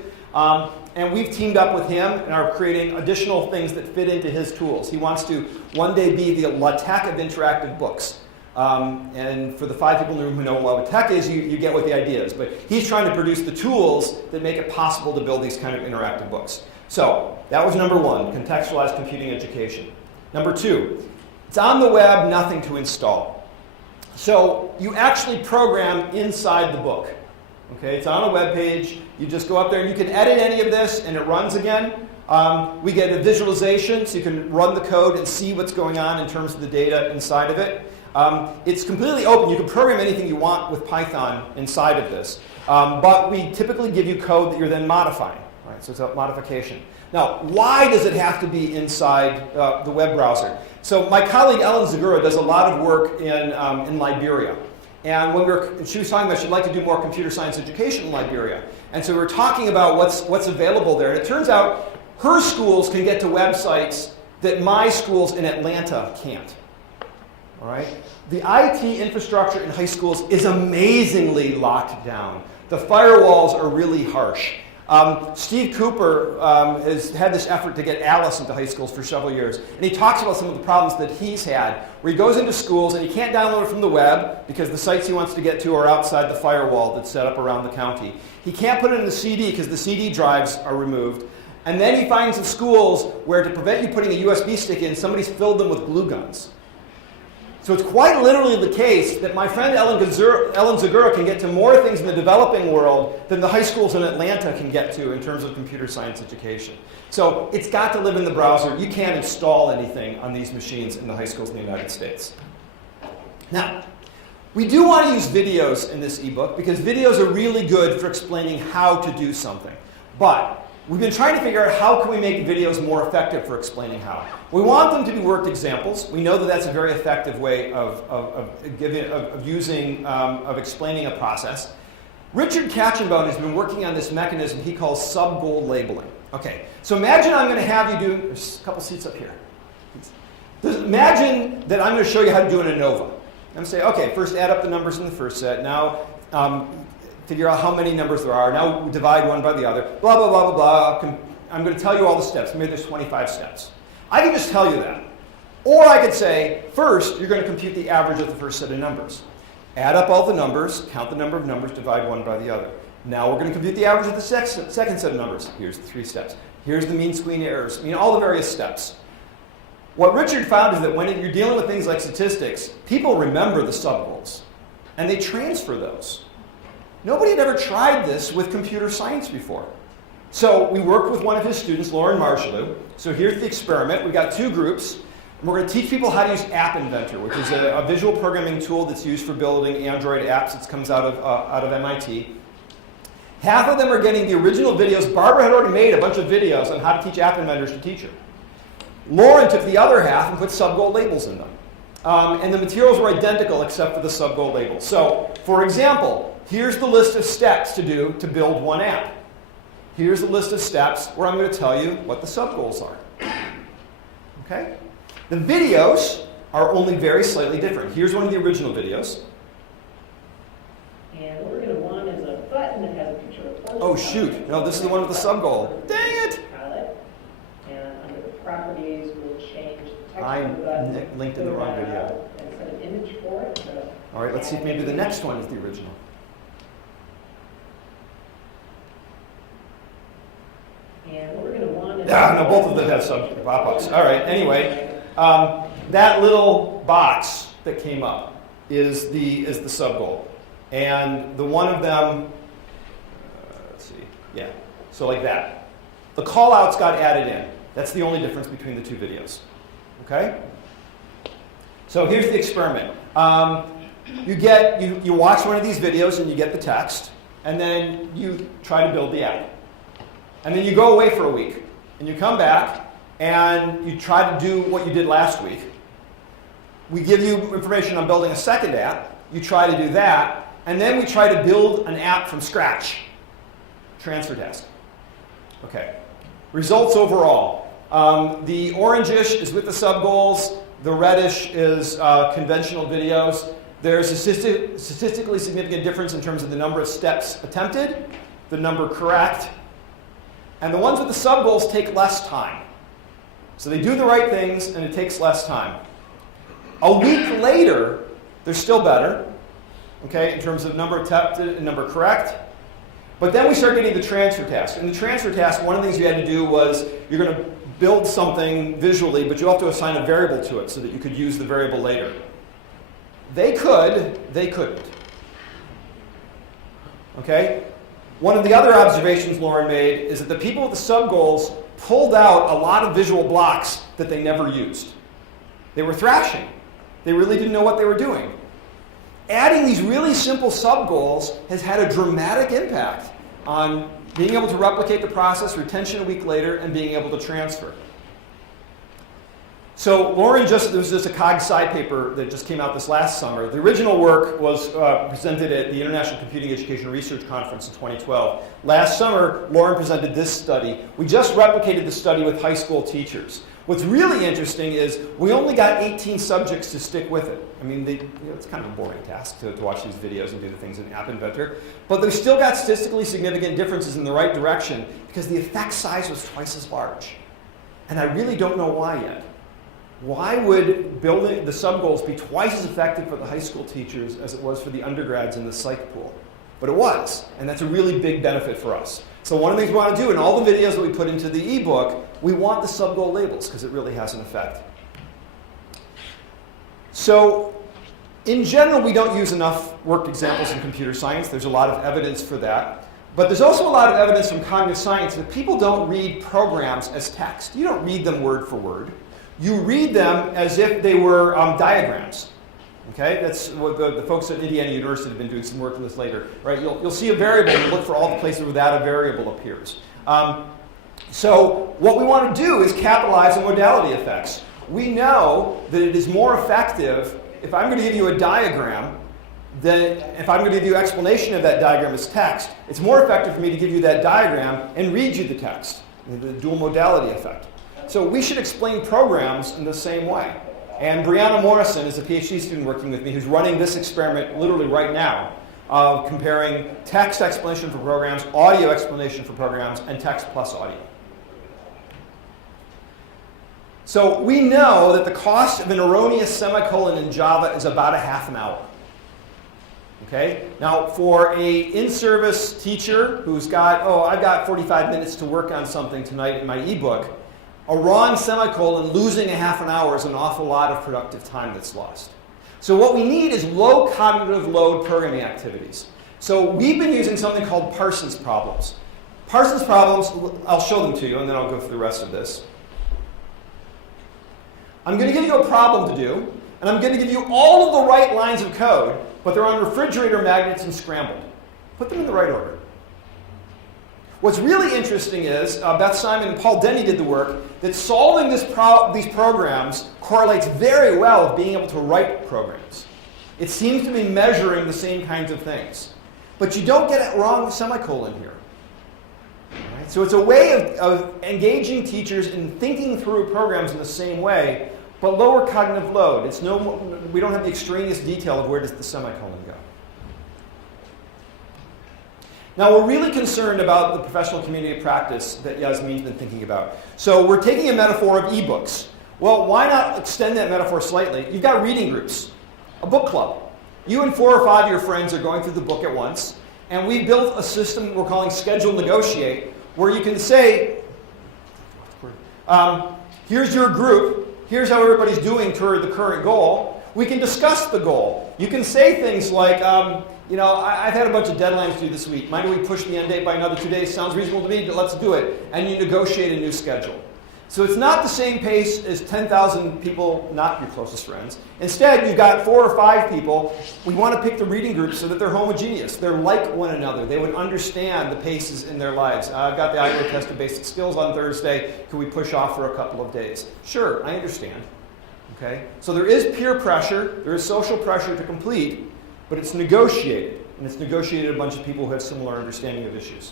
And we've teamed up with him and are creating additional things that fit into his tools. He wants to one day be the LaTeX of interactive books. And for the 5 people in the room who know what LaTeX is, you get what the idea is. But he's trying to produce the tools that make it possible to build these kind of interactive books. So that was number 1, contextualized computing education. Number 2, it's on the web, nothing to install. So you actually program inside the book. Okay, it's on a web page. You just go up there and you can edit any of this and it runs again. We get a visualization so you can run the code and see what's going on in terms of the data inside of it. It's completely open. You can program anything you want with Python inside of this. But we typically give you code that you're then modifying. Right? So it's a modification. Now, why does it have to be inside the web browser? So my colleague Ellen Zagura does a lot of work in Liberia. And she was talking about she'd like to do more computer science education in Liberia. And so we were talking about what's available there. And it turns out her schools can get to websites that my schools in Atlanta can't. All right? The IT infrastructure in high schools is amazingly locked down. The firewalls are really harsh. Steve Cooper has had this effort to get Alice into high schools for several years. And he talks about some of the problems that he's had, where he goes into schools and he can't download it from the web because the sites he wants to get to are outside the firewall that's set up around the county. He can't put it in the CD because the CD drives are removed. And then he finds in schools where, to prevent you putting a USB stick in, somebody's filled them with glue guns. So it's quite literally the case that my friend Ellen Zagura can get to more things in the developing world than the high schools in Atlanta can get to in terms of computer science education. So it's got to live in the browser. You can't install anything on these machines in the high schools in the United States. Now, we do want to use videos in this ebook because videos are really good for explaining how to do something. But we've been trying to figure out how can we make videos more effective for explaining how. We want them to be worked examples. We know that that's a very effective way of explaining a process. Richard Katchenbaum has been working on this mechanism he calls sub-goal labeling. Okay, so imagine I'm going to have you do, there's a couple seats up here. Imagine that I'm going to show you how to do an ANOVA. I'm going to say, okay, first add up the numbers in the first set. Now, figure out how many numbers there are. Now divide one by the other. Blah, blah, blah, blah, blah. I'm going to tell you all the steps. Maybe there's 25 steps. I can just tell you that. Or I could say, first, you're going to compute the average of the first set of numbers. Add up all the numbers, count the number of numbers, divide one by the other. Now we're going to compute the average of the second set of numbers. Here's the 3 steps. Here's the mean, squeeze, errors. I mean, all the various steps. What Richard found is that when you're dealing with things like statistics, people remember the sub-goals. And they transfer those. Nobody had ever tried this with computer science before. So we worked with one of his students, Lauren Marshallew. So here's the experiment. We got 2 groups. And we're going to teach people how to use App Inventor, which is a visual programming tool that's used for building Android apps. It comes out of MIT. Half of them are getting the original videos. Barbara had already made a bunch of videos on how to teach App Inventors to teacher. Lauren took the other half and put sub-goal labels in them. And the materials were identical except for the sub-goal labels. So, for example, here's the list of steps to do to build one app. Here's the list of steps where I'm going to tell you what the sub-goals are. Okay? The videos are only very slightly different. Here's one of the original videos. And what we're going to want is a button that has a picture of a person. Oh, shoot. No, this is the one with the sub-goal. Dang it! Palette. And under the properties, we'll change the text I of the button. linked in the wrong video. And set an image for it. So All right, let's see if maybe the next one is the original. And what we're going to want is... No, both of them have sub pop-ups. All right, anyway, that little box that came up is the sub-goal. And the one of them, let's see, yeah, so like that. The call-outs got added in. That's the only difference between the two videos. Okay? So here's the experiment. You watch one of these videos and you get the text, and then you try to build the app. And then you go away for a week, and you come back, and you try to do what you did last week. We give you information on building a second app. You try to do that, and then we try to build an app from scratch. Transfer test. Okay. Results overall. The orangish is with the sub-goals. The reddish is conventional videos. There's a statistically significant difference in terms of the number of steps attempted, the number correct, and the ones with the sub-goals take less time. So they do the right things, and it takes less time. A week later, they're still better, okay, in terms of number attempted and number correct. But then we start getting the transfer task. In the transfer task, one of the things you had to do was you're going to build something visually, but you have to assign a variable to it so that you could use the variable later. They could, they couldn't. Okay? One of the other observations Lauren made is that the people with the sub-goals pulled out a lot of visual blocks that they never used. They were thrashing. They really didn't know what they were doing. Adding these really simple sub-goals has had a dramatic impact on being able to replicate the process, retention a week later, and being able to transfer. So Lauren there was just a COG sci paper that just came out this last summer. The original work was presented at the International Computing Education Research Conference in 2012. Last summer, Lauren presented this study. We just replicated the study with high school teachers. What's really interesting is we only got 18 subjects to stick with it. I mean, it's kind of a boring task to watch these videos and do the things in App Inventor. But they still got statistically significant differences in the right direction because the effect size was twice as large. And I really don't know why yet. Why would building the sub-goals be twice as effective for the high school teachers as it was for the undergrads in the psych pool? But it was, and that's a really big benefit for us. So one of the things we want to do in all the videos that we put into the ebook, we want the sub-goal labels because it really has an effect. So in general, we don't use enough worked examples in computer science. There's a lot of evidence for that. But there's also a lot of evidence from cognitive science that people don't read programs as text. You don't read them word for word. You read them as if they were diagrams. Okay, that's what the folks at Indiana University have been doing some work on this later. Right, you'll see a variable and look for all the places where that a variable appears. So what we want to do is capitalize on modality effects. We know that it is more effective if I'm going to give you a diagram than if I'm going to give you an explanation of that diagram as text. It's more effective for me to give you that diagram and read you the text, the dual modality effect. So we should explain programs in the same way. And Brianna Morrison is a PhD student working with me who's running this experiment literally right now, comparing text explanation for programs, audio explanation for programs, and text plus audio. So we know that the cost of an erroneous semicolon in Java is about a half an hour. Okay? Now, for an in-service teacher who's got, I've got 45 minutes to work on something tonight in my ebook, a wrong semicolon losing a half an hour is an awful lot of productive time that's lost. So what we need is low cognitive load programming activities. So we've been using something called Parsons problems. Parsons problems, I'll show them to you and then I'll go through the rest of this. I'm going to give you a problem to do, and I'm going to give you all of the right lines of code, but they're on refrigerator magnets and scrambled. Put them in the right order. What's really interesting is, Beth Simon and Paul Denny did the work, that solving these programs correlates very well with being able to write programs. It seems to be measuring the same kinds of things. But you don't get it wrong with semicolon here. Right? So it's a way of engaging teachers in thinking through programs in the same way, but lower cognitive load. We don't have the extraneous detail of where does the semicolon go. Now, we're really concerned about the professional community of practice that Yasmin's been thinking about. So we're taking a metaphor of ebooks. Well, why not extend that metaphor slightly? You've got reading groups, a book club. You and 4 or 5 of your friends are going through the book at once, and we built a system we're calling Schedule Negotiate, where you can say, here's your group, here's how everybody's doing toward the current goal. We can discuss the goal. You can say things like, I've had a bunch of deadlines due this week. Mind if we push the end date by another 2 days? Sounds reasonable to me, let's do it. And you negotiate a new schedule. So it's not the same pace as 10,000 people, not your closest friends. Instead, you've got 4 or 5 people. We want to pick the reading groups so that they're homogeneous. They're like one another. They would understand the paces in their lives. I've got the IO test of basic skills on Thursday. Can we push off for a couple of days? Sure, I understand. Okay? So there is peer pressure. There is social pressure to complete, but it's negotiated. And it's negotiated a bunch of people who have similar understanding of issues.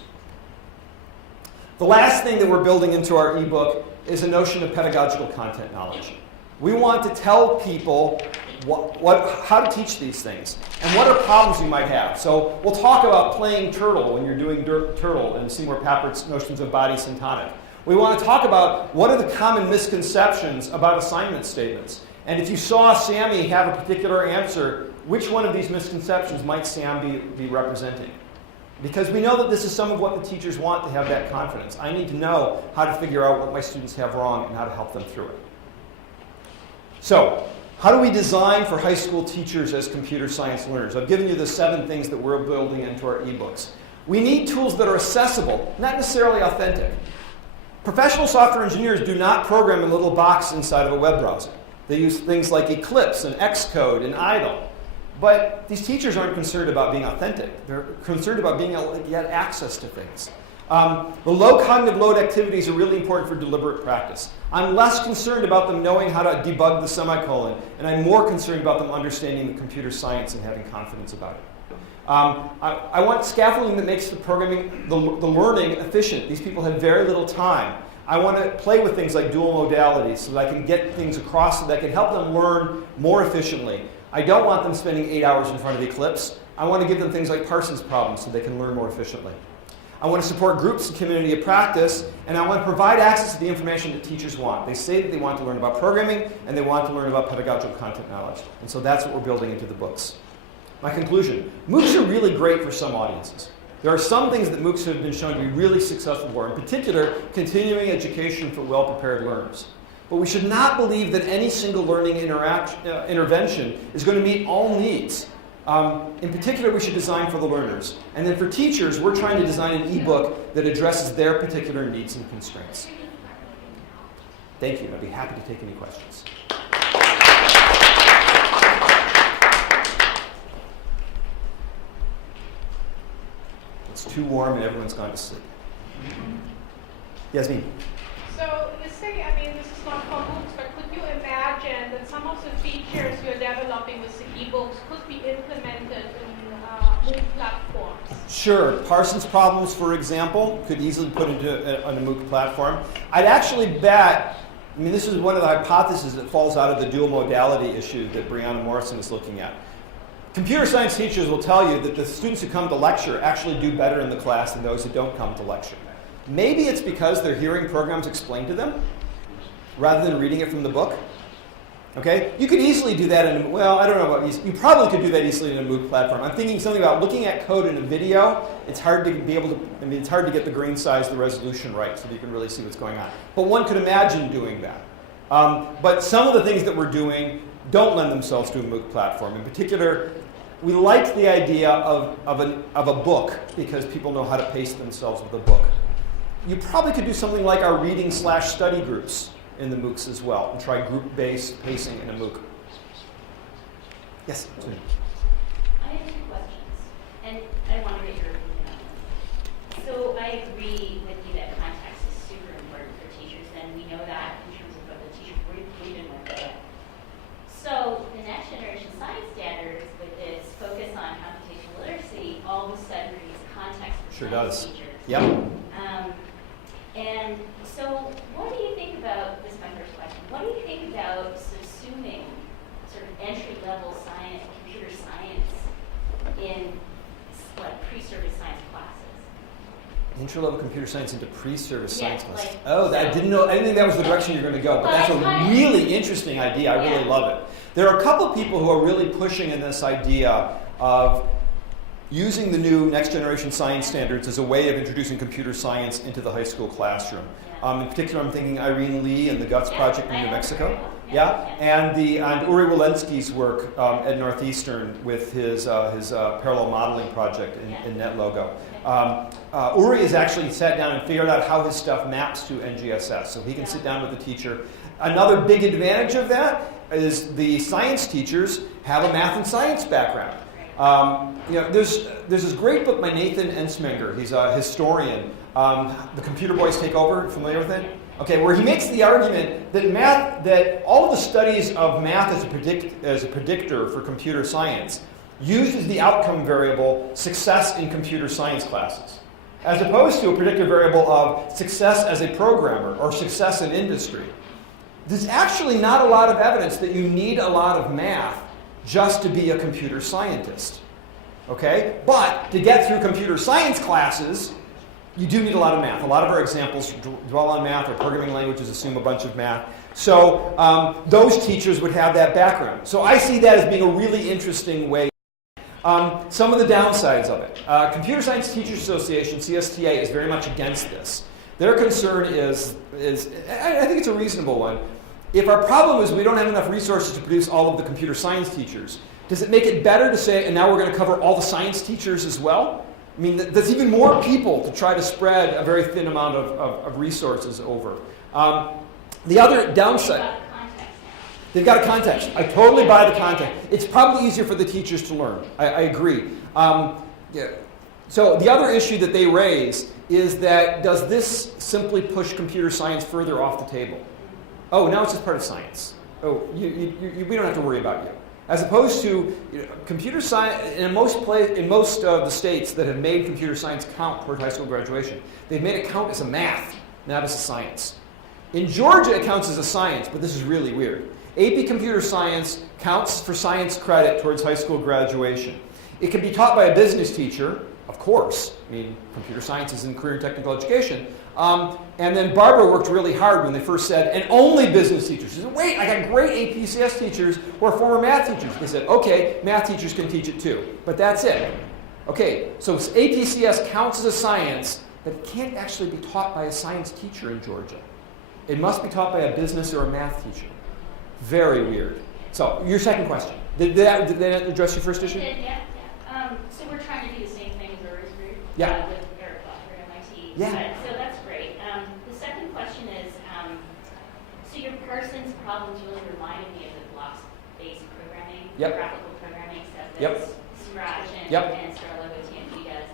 The last thing that we're building into our ebook is a notion of pedagogical content knowledge. We want to tell people how to teach these things and what are problems you might have. So we'll talk about playing turtle when you're doing turtle and Seymour Papert's notions of body syntonic. We want to talk about what are the common misconceptions about assignment statements. And if you saw Sammy have a particular answer, which one of these misconceptions might Sam be representing? Because we know that this is some of what the teachers want to have that confidence. I need to know how to figure out what my students have wrong and how to help them through it. So, how do we design for high school teachers as computer science learners? I've given you the 7 things that we're building into our ebooks. We need tools that are accessible, not necessarily authentic. Professional software engineers do not program a little box inside of a web browser. They use things like Eclipse and Xcode and IDLE. But these teachers aren't concerned about being authentic. They're concerned about being able to get access to things. The low cognitive load activities are really important for deliberate practice. I'm less concerned about them knowing how to debug the semicolon, and I'm more concerned about them understanding the computer science and having confidence about it. I want scaffolding that makes the programming, the learning efficient. These people have very little time. I want to play with things like dual modalities so that I can get things across so that I can help them learn more efficiently. I don't want them spending 8 hours in front of Eclipse. I want to give them things like Parsons problems so they can learn more efficiently. I want to support groups and community of practice, and I want to provide access to the information that teachers want. They say that they want to learn about programming, and they want to learn about pedagogical content knowledge. And so that's what we're building into the books. My conclusion, MOOCs are really great for some audiences. There are some things that MOOCs have been shown to be really successful for, in particular, continuing education for well-prepared learners. But we should not believe that any single learning intervention is going to meet all needs. In particular, we should design for the learners. And then for teachers, we're trying to design an ebook that addresses their particular needs and constraints. Thank you. I'd be happy to take any questions. It's too warm and everyone's gone to sleep. Yasmin. So you say, this is not for MOOCs, but could you imagine that some of the features you're developing with the ebooks could be implemented in MOOC platforms? Sure. Parsons problems, for example, could easily put on a MOOC platform. I'd actually bet, this is one of the hypotheses that falls out of the dual modality issue that Brianna Morrison is looking at. Computer science teachers will tell you that the students who come to lecture actually do better in the class than those who don't come to lecture. Maybe it's because they're hearing programs explained to them rather than reading it from the book. Okay? You could easily do that in, I don't know about easy. You probably could do that easily in a MOOC platform. I'm thinking something about looking at code in a video. It's hard to be able to, it's hard to get the grain size, the resolution right so that you can really see what's going on. But one could imagine doing that. But some of the things that we're doing don't lend themselves to a MOOC platform. In particular, we like the idea of a book because people know how to pace themselves with a book. You probably could do something like our reading/study groups, in the MOOCs as well, and try group-based pacing in a MOOC. Yes? I have two questions, and I want to get your opinion on them. So I agree with you that context is super important for teachers, and we know that in terms of what the teachers we've been working with. So the next generation science standards, with its focus on computational literacy, all of a sudden brings context for Sure science does. teachers. Yep. And so what do you think about, this is my first question, what do you think about subsuming sort of entry-level science, computer science in pre-service science classes? Intro-level computer science into pre-service Yeah, science classes. like- I didn't think that was the direction you're going to go, but Well, that's a that's really interesting idea. I really Yeah. love it. There are a couple people who are really pushing in this idea of using the new next generation science standards as a way of introducing computer science into the high school classroom. Yeah. In particular, I'm thinking Irene Lee and the GUTS Yeah, project I in New know Mexico. very well. Yeah, Yeah. and Uri Walensky's work at Northeastern with his parallel modeling project in NetLogo. Uri has actually sat down and figured out how his stuff maps to NGSS, so he can sit down with the teacher. Another big advantage of that is the science teachers have a math and science background. There's this great book by Nathan Ensminger. He's a historian. The Computer Boys Take Over. Familiar with it? Okay, where he makes the argument that all of the studies of math as a predictor for computer science uses the outcome variable success in computer science classes, as opposed to a predictor variable of success as a programmer or success in industry. There's actually not a lot of evidence that you need a lot of math just to be a computer scientist. Okay? But to get through computer science classes, you do need a lot of math. A lot of our examples dwell on math, or programming languages assume a bunch of math. So those teachers would have that background. So I see that as being a really interesting way. Some of the downsides of it. Computer Science Teachers Association, CSTA, is very much against this. Their concern is I think it's a reasonable one. If our problem is we don't have enough resources to produce all of the computer science teachers, does it make it better to say, and now we're going to cover all the science teachers as well? I mean, there's even more people to try to spread a very thin amount of resources over. The other downside... They've got a context. I totally buy the context. It's probably easier for the teachers to learn. I agree. So the other issue that they raise is that does this simply push computer science further off the table? Oh, now it's just part of science. Oh, we don't have to worry about you. As opposed to computer science, in most of the states that have made computer science count toward high school graduation, they've made it count as a math, not as a science. In Georgia, it counts as a science, but this is really weird. AP Computer Science counts for science credit towards high school graduation. It can be taught by a business teacher, of course. I mean, computer science is in career and technical education. And then Barbara worked really hard when they first said, and only business teachers. She said, wait, I got great APCS teachers who are former math teachers. They said, okay, math teachers can teach it too. But that's it. Okay, so APCS counts as a science, but it can't actually be taught by a science teacher in Georgia. It must be taught by a business or a math teacher. Very weird. So, your second question. Did that address your first issue? It did, yeah. So we're trying to do the same thing as Rory's group with Eric Blocker at MIT. Yeah. So that's great. The second question is, so your Parsons problems really reminded me of the blocks-based programming, graphical programming stuff that Suraj and StarLogo TMG does.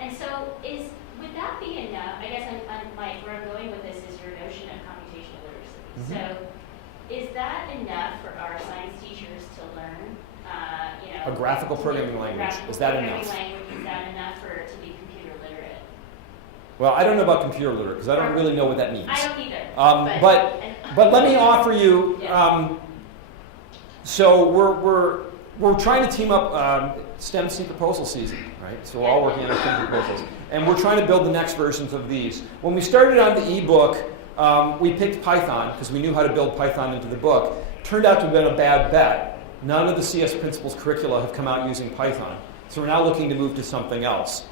And so would that be enough? I guess where I'm going with this is your notion of computational literacy. Mm-hmm. So is that enough for our science teachers to learn? A graphical programming language. Is that enough? Is that enough to be computer literate? Well, I don't know about computer literate because I don't really know what that means. I don't either. But let me offer you. So we're trying to team up STEM STEAM proposal season, right? So we're all working on STEM proposals, and we're trying to build the next versions of these. When we started on the ebook, we picked Python because we knew how to build Python into the book. Turned out to have been a bad bet. None of the CS Principles curricula have come out using Python. So we're now looking to move to something else.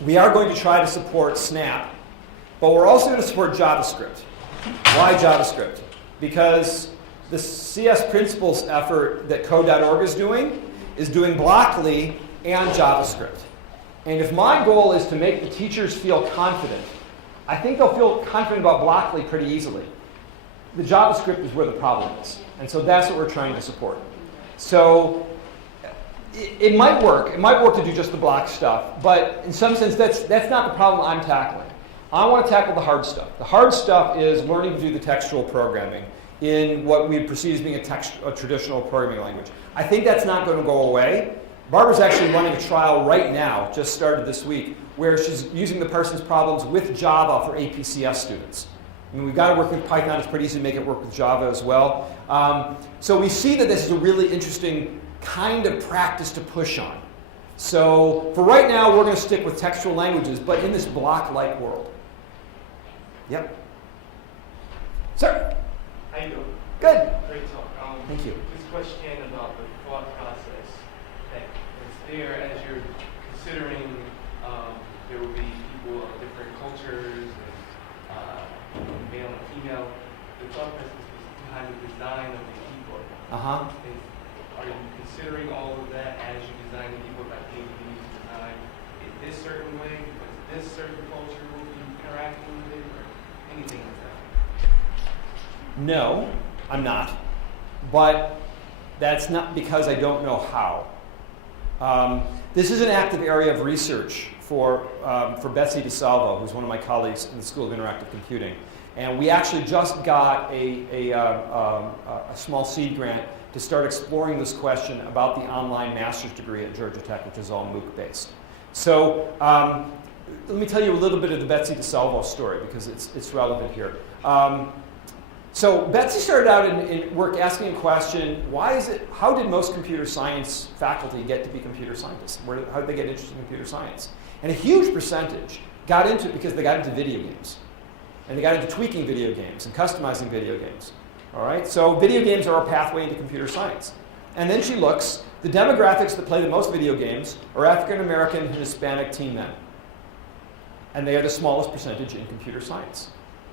We are going to try to support Snap, but we're also going to support JavaScript. Why JavaScript? Because the CS Principles effort that Code.org is doing Blockly and JavaScript. And if my goal is to make the teachers feel confident, I think they'll feel confident about Blockly pretty easily. the JavaScript is where the problem is. And so that's what we're trying to support. So it might work. It might work to do just the block stuff. But in some sense, that's not the problem I'm tackling. I want to tackle the hard stuff. The hard stuff is learning to do the textual programming in what we perceive as being a traditional programming language. I think that's not going to go away. Barbara's actually running a trial right now, just started this week, where she's using the Parsons problems with Java for APCS students. I mean, we've got to work with Python. It's pretty easy to make it work with Java as well. So we see that this is a really interesting kind of practice to push on. So for right now, we're going to stick with textual languages, but in this block-like world. Yep. Sir? How you doing? Good. Great talk. Thank you. This question about the thought process that is there as you're considering there will be people of different cultures and male and female. The thought process behind the design of the keyboard. Are you considering all of that as you design the keyboard by thinking you need to design it this certain way because this certain culture will be interacting with it or anything like that? No, I'm not. But that's not because I don't know how. This is an active area of research for Betsy DeSalvo, who's one of my colleagues in the School of Interactive Computing. And we actually just got a small seed grant to start exploring this question about the online master's degree at Georgia Tech, which is all MOOC based. So let me tell you a little bit of the Betsy DeSalvo story because it's relevant here. So Betsy started out in work asking a question, how did most computer science faculty get to be computer scientists? How did they get interested in computer science? And a huge percentage got into it because they got into video games. And they got into tweaking video games and customizing video games. All right? So video games are a pathway into computer science. And then she looks, the demographics that play the most video games are African American and Hispanic teen men. And they are the smallest percentage in computer science.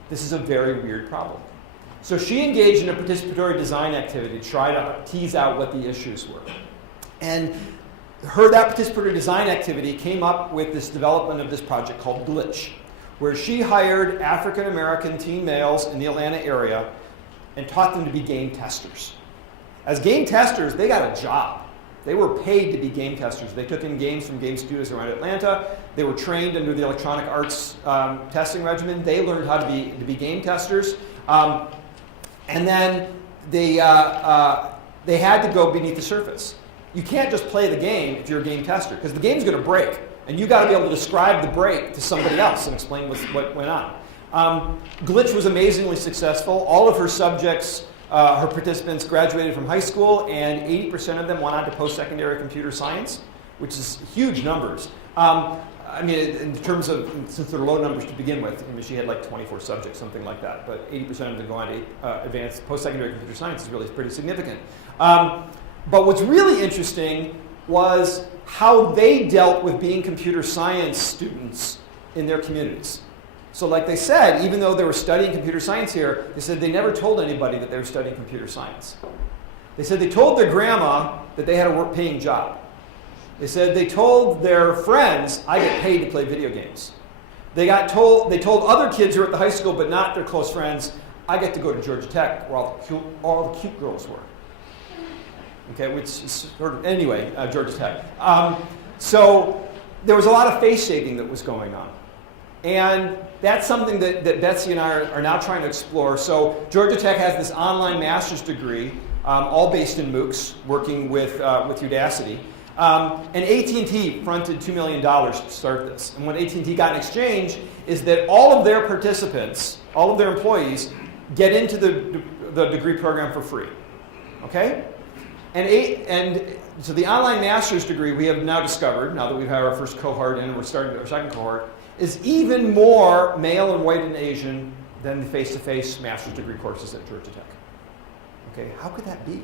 This is a very weird problem. So she engaged in a participatory design activity to try to tease out what the issues were. And that participatory design activity came up with this development of this project called Glitch, where she hired African American teen males in the Atlanta area and taught them to be game testers. As game testers, they got a job. They were paid to be game testers. They took in games from game studios around Atlanta. They were trained under the Electronic Arts testing regimen. They learned how to be game testers. And then they had to go beneath the surface. You can't just play the game if you're a game tester, because the game's going to break. And you've got to be able to describe the break to somebody else and explain what went on. Glitch was amazingly successful. All of her subjects, her participants graduated from high school, and 80% of them went on to post-secondary computer science, which is huge numbers. I mean, in terms of, since they're low numbers to begin with, I mean, she had like 24 subjects, something like that, but 80% of them go on to advanced post-secondary computer science is really pretty significant. But what's really interesting was how they dealt with being computer science students in their communities. So like they said, even though they were studying computer science here, they said they never told anybody that they were studying computer science. They said they told their grandma that they had a paying job. They said they told their friends, I get paid to play video games. They told other kids who were at the high school but not their close friends, I get to go to Georgia Tech where all the cute girls were. Okay, which is sort of, anyway, Georgia Tech. So there was a lot of face shading that was going on. And that's something that Betsy and I are now trying to explore. So Georgia Tech has this online master's degree, all based in MOOCs, working with Udacity. And AT&T fronted $2 million to start this. And what AT&T got in exchange is that all of their participants, all of their employees, get into the degree program for free. Okay? And so the online master's degree we have now discovered, now that we've had our first cohort and we're starting our second cohort, is even more male and white and Asian than the face-to-face master's degree courses at Georgia Tech. Okay, how could that be?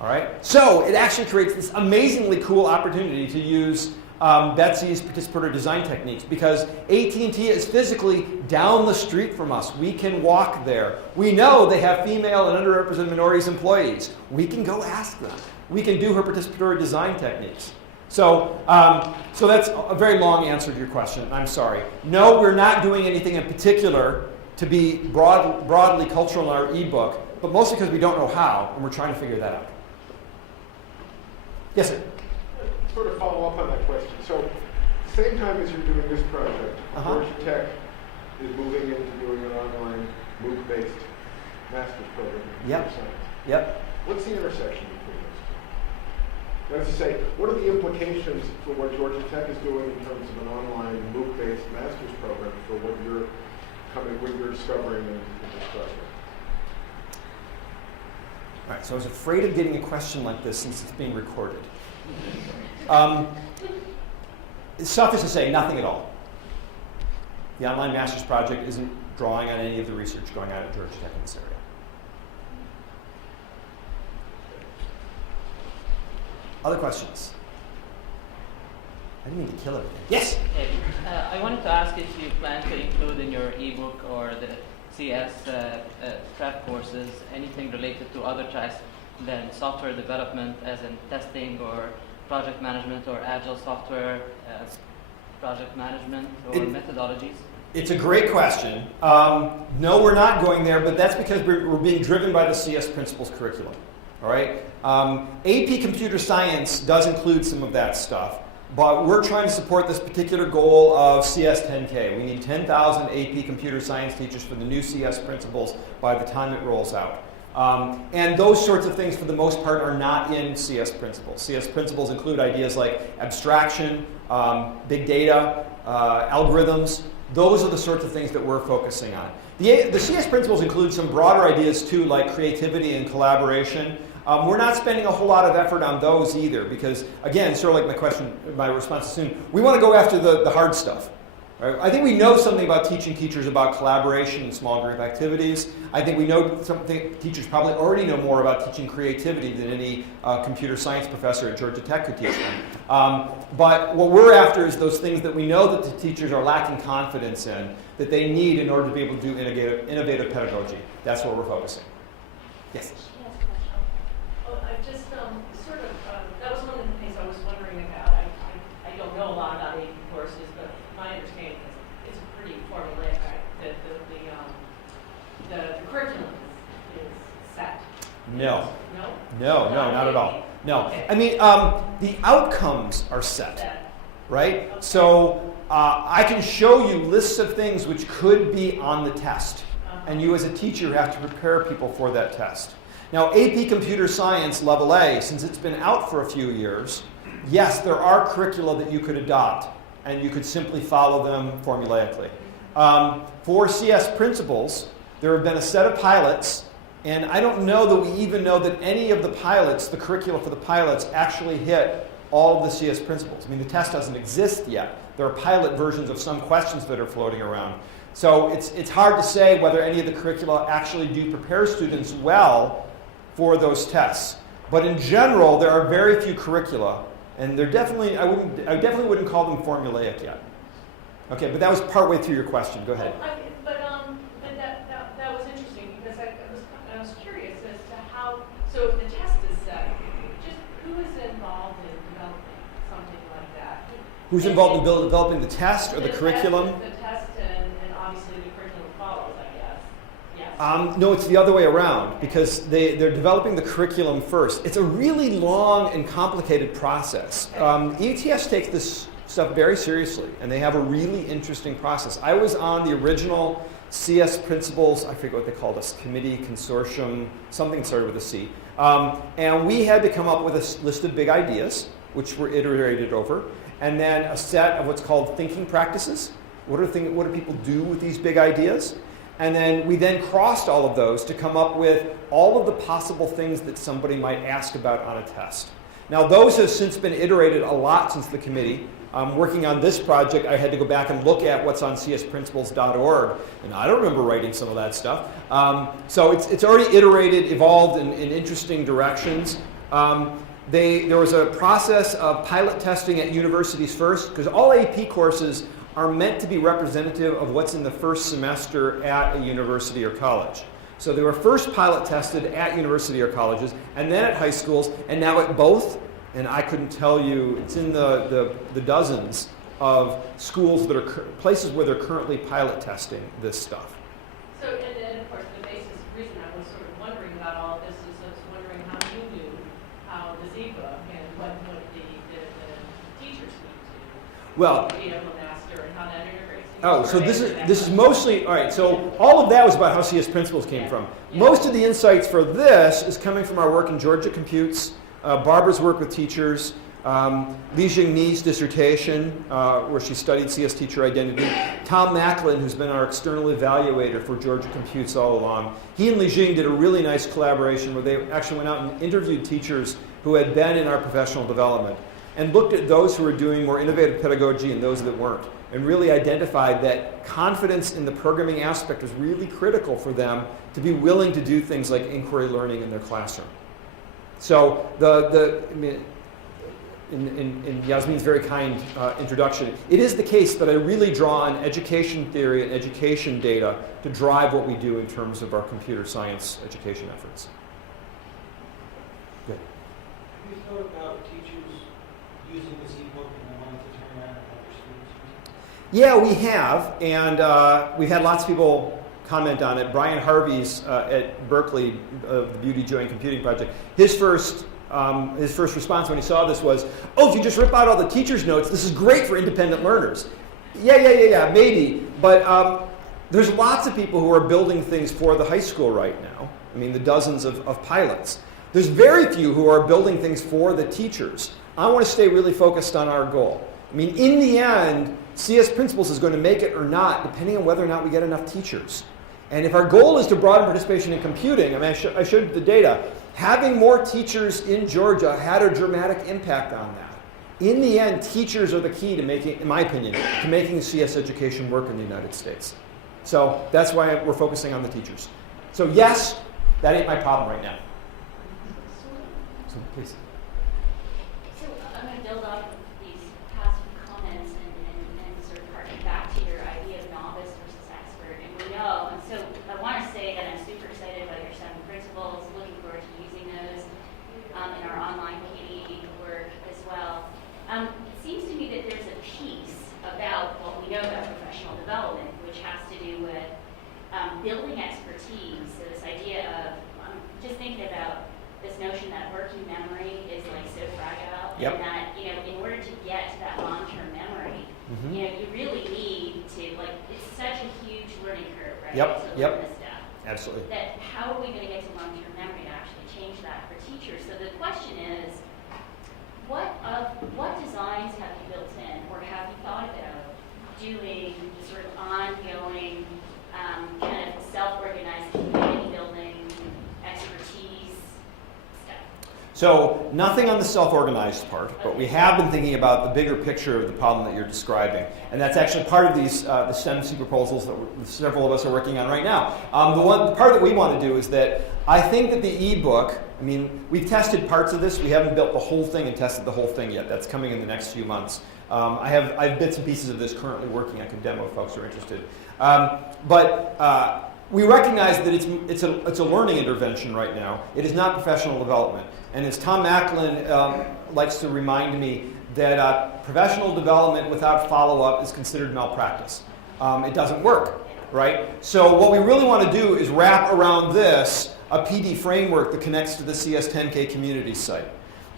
All right, so it actually creates this amazingly cool opportunity to use Betsy's participatory design techniques because AT&T is physically down the street from us. We can walk there. We know they have female and underrepresented minorities employees. We can go ask them. We can do her participatory design techniques. So that's a very long answer to your question. I'm sorry. No, we're not doing anything in particular to be broadly cultural in our ebook, but mostly because we don't know how, and we're trying to figure that out. Yes, sir? Sort of follow up on that question. So, same time as you're doing this project, Georgia Tech is moving into doing an online MOOC-based master's program in computer science. Yep. What's the intersection between those two? That is to say, what are the implications for what Georgia Tech is doing in terms of an online MOOC-based master's program for what you're discovering in this project? All right, so I was afraid of getting a question like this since it's being recorded. Suffice to say, nothing at all. The online master's project isn't drawing on any of the research going on at Georgia Tech in this area. Other questions? I didn't mean to kill everything. Yes? Hey, I wanted to ask if you plan to include in your ebook or the CS prep courses anything related to other tracks than software development, as in testing or project management or agile software project management or methodologies? It's a great question. No, we're not going there, but that's because we're being driven by the CS Principles curriculum. All right? AP Computer Science does include some of that stuff, but we're trying to support this particular goal of CS 10K. We need 10,000 AP Computer Science teachers for the new CS Principles by the time it rolls out. And those sorts of things, for the most part, are not in CS Principles. CS Principles include ideas like abstraction, big data, algorithms. Those are the sorts of things that we're focusing on. The CS Principles include some broader ideas, too, like creativity and collaboration. We're not spending a whole lot of effort on those either because, again, sort of like my response is soon, we want to go after the hard stuff. Right? I think we know something about teaching teachers about collaboration and small group activities. I think we know something, teachers probably already know more about teaching creativity than any computer science professor at Georgia Tech could teach them. But what we're after is those things that we know that the teachers are lacking confidence in, that they need in order to be able to do innovative pedagogy. That's what we're focusing. Yes? I just that was one of the things I was wondering about. I don't know a lot about AP courses, but my understanding is it's pretty formulaic. The curriculum is set. No. No? No, not at all. No. Okay. I mean, the outcomes are set, right? Okay. So I can show you lists of things which could be on the test. And you as a teacher have to prepare people for that test. Now, AP Computer Science Level A, since it's been out for a few years, yes, there are curricula that you could adopt, and you could simply follow them formulaically. For CS Principles, there have been a set of pilots, and I don't know that we even know that any of the pilots, the curricula for the pilots, actually hit all of the CS Principles. I mean, the test doesn't exist yet. There are pilot versions of some questions that are floating around. So it's hard to say whether any of the curricula actually do prepare students well for those tests. But in general, there are very few curricula, and they're definitely, I definitely wouldn't call them formulaic yet. Okay, but that was partway through your question. Go ahead. But that was interesting because I was curious as to how. So if the test is set, just who is involved in developing something like that? Who's involved in developing the test or the curriculum? The test and obviously the curriculum follows, I guess. Yes. No, it's the other way around because they're developing the curriculum first. It's a really long and complicated process. ETS takes this stuff very seriously, and they have a really interesting process. I was on the original CS Principles, I forget what they called us, committee, consortium, something started with a C. And we had to come up with a list of big ideas, which were iterated over, and then a set of what's called thinking practices. What do people do with these big ideas? And then we then crossed all of those to come up with all of the possible things that somebody might ask about on a test. Now, those have since been iterated a lot since the committee. Working on this project, I had to go back and look at what's on csprinciples.org, and I don't remember writing some of that stuff. So it's already iterated, evolved in interesting directions. There was a process of pilot testing at universities first, because all AP courses are meant to be representative of what's in the first semester at a university or college. So they were first pilot tested at university or colleges, and then at high schools, and now at both. And I couldn't tell you, it's in the dozens of schools that are places where they're currently pilot testing this stuff. So, and then, of course, the basis reason I was sort of wondering about all of this is I was wondering how you knew how this ebook and what the teachers need to be able to master and how that integrates. Oh, so this is mostly, all right, so all of that was about how CS Principles came from. Most of the insights for this is coming from our work in Georgia Computes, Barbara's work with teachers, Li Jingni's dissertation, where she studied CS teacher identity, Tom Macklin, who's been our external evaluator for Georgia Computes all along. He and Li Jing did a really nice collaboration where they actually went out and interviewed teachers who had been in our professional development and looked at those who were doing more innovative pedagogy and those that weren't, and really identified that confidence in the programming aspect was really critical for them to be willing to do things like inquiry learning in their classroom. So in Yasmin's very kind introduction, it is the case that I really draw on education theory and education data to drive what we do in terms of our computer science education efforts. Good. Have you thought about teachers using this ebook and wanting to turn around and help their students? Yeah, we have, and we've had lots of people comment on it. Brian Harvey's at Berkeley, the Beauty, Joy, and Computing Project, his first response when he saw this was, oh, if you just rip out all the teacher's notes, this is great for independent learners. Yeah, maybe. But there's lots of people who are building things for the high school right now. I mean, the dozens of pilots. There's very few who are building things for the teachers. I want to stay really focused on our goal. I mean, in the end, CS Principles is going to make it or not, depending on whether or not we get enough teachers. And if our goal is to broaden participation in computing, I mean, I showed you the data. Having more teachers in Georgia had a dramatic impact on that. In the end, teachers are the key to making, in my opinion, to making CS education work in the United States. So that's why we're focusing on the teachers. So yes, that ain't my problem right now. So please. So I'm going to build off of these past comments and sort of harken back to your idea of novice versus expert. And we know, and so I want to say that I'm super excited about your 7 principles, looking forward to using those in our online PD work as well. It seems to me that there's a piece about what we know about professional development, which has to do with building expertise. So this idea of, just thinking about this notion that working memory is like so fragile, and that, you know, in order to get to that long-term memory, you know, you really need to, like, it's such a huge learning curve, right? To learn this stuff. Absolutely. That how are we going to get to long-term memory to actually change that for teachers? So the question is, what designs have you built in, or have you thought about doing sort of ongoing kind of self-organized community building expertise stuff? So nothing on the self-organized part, but we have been thinking about the bigger picture of the problem that you're describing. And that's actually part of these the STEM proposals that several of us are working on right now. The part that we want to do is that I think that the ebook, I mean, we've tested parts of this. We haven't built the whole thing and tested the whole thing yet. That's coming in the next few months. I have bits and pieces of this currently working. I can demo if folks are interested. But we recognize that it's a learning intervention right now. It is not professional development. And as Tom Macklin likes to remind me, that professional development without follow-up is considered malpractice. It doesn't work, right? So what we really want to do is wrap around this a PD framework that connects to the CS10K community site.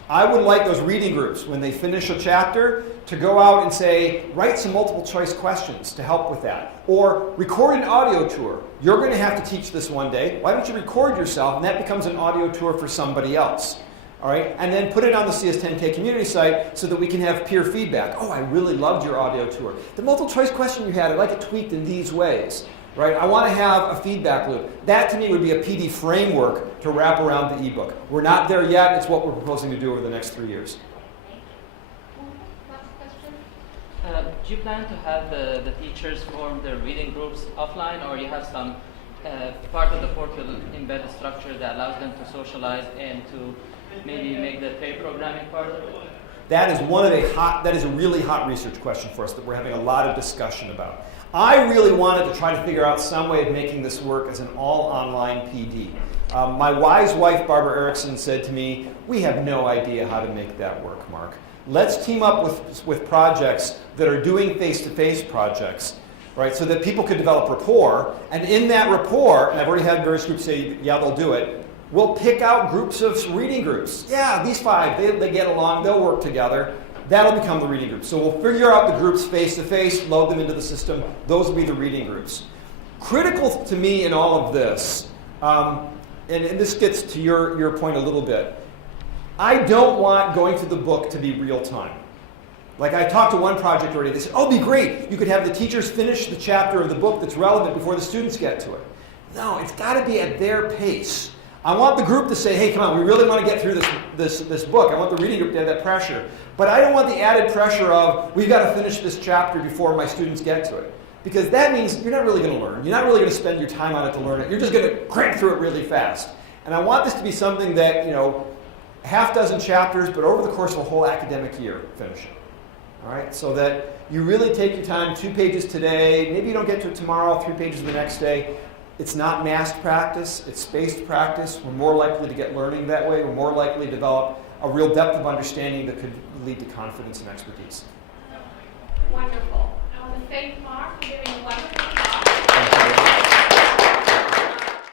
I would like those reading groups, when they finish a chapter, to go out and say, write some multiple choice questions to help with that. Or record an audio tour. You're going to have to teach this one day. Why don't you record yourself, and that becomes an audio tour for somebody else. All right? And then put it on the CS10K community site so that we can have peer feedback. Oh, I really loved your audio tour. The multiple choice question you had, I'd like it tweaked in these ways. Right? I want to have a feedback loop. That to me would be a PD framework to wrap around the ebook. We're not there yet. It's what we're proposing to do over the next 3 years. Do you plan to have the teachers form their reading groups offline, or you have some part of the portal embedded structure that allows them to socialize and to maybe make the pair programming part of it? That is a really hot research question for us that we're having a lot of discussion about. I really wanted to try to figure out some way of making this work as an all-online PD. My wise wife, Barbara Erickson, said to me, we have no idea how to make that work, Mark. Let's team up with projects that are doing face-to-face projects right? So that people could develop rapport, and in that rapport, and I've already had various groups say, yeah, they'll do it, we'll pick out groups of reading groups. Yeah, these 5, they get along, they'll work together. That'll become the reading group. So we'll figure out the groups face-to-face, load them into the system. Those will be the reading groups. Critical to me in all of this, and this gets to your point a little bit, I don't want going through the book to be real time. Like I talked to one project already, they said, oh, it'd be great. You could have the teachers finish the chapter of the book that's relevant before the students get to it. No, it's got to be at their pace. I want the group to say, hey, come on, we really want to get through this book. I want the reading group to have that pressure. But I don't want the added pressure of, we've got to finish this chapter before my students get to it. Because that means you're not really going to learn. You're not really going to spend your time on it to learn it. You're just going to crank through it really fast. And I want this to be something that, half dozen chapters, but over the course of a whole academic year, finish it. All right? So that you really take your time, 2 pages today, maybe you don't get to it tomorrow, 3 pages the next day. It's not massed practice, it's spaced practice. We're more likely to get learning that way. We're more likely to develop a real depth of understanding that could lead to confidence and expertise. Wonderful. I want to thank Mark for giving a wonderful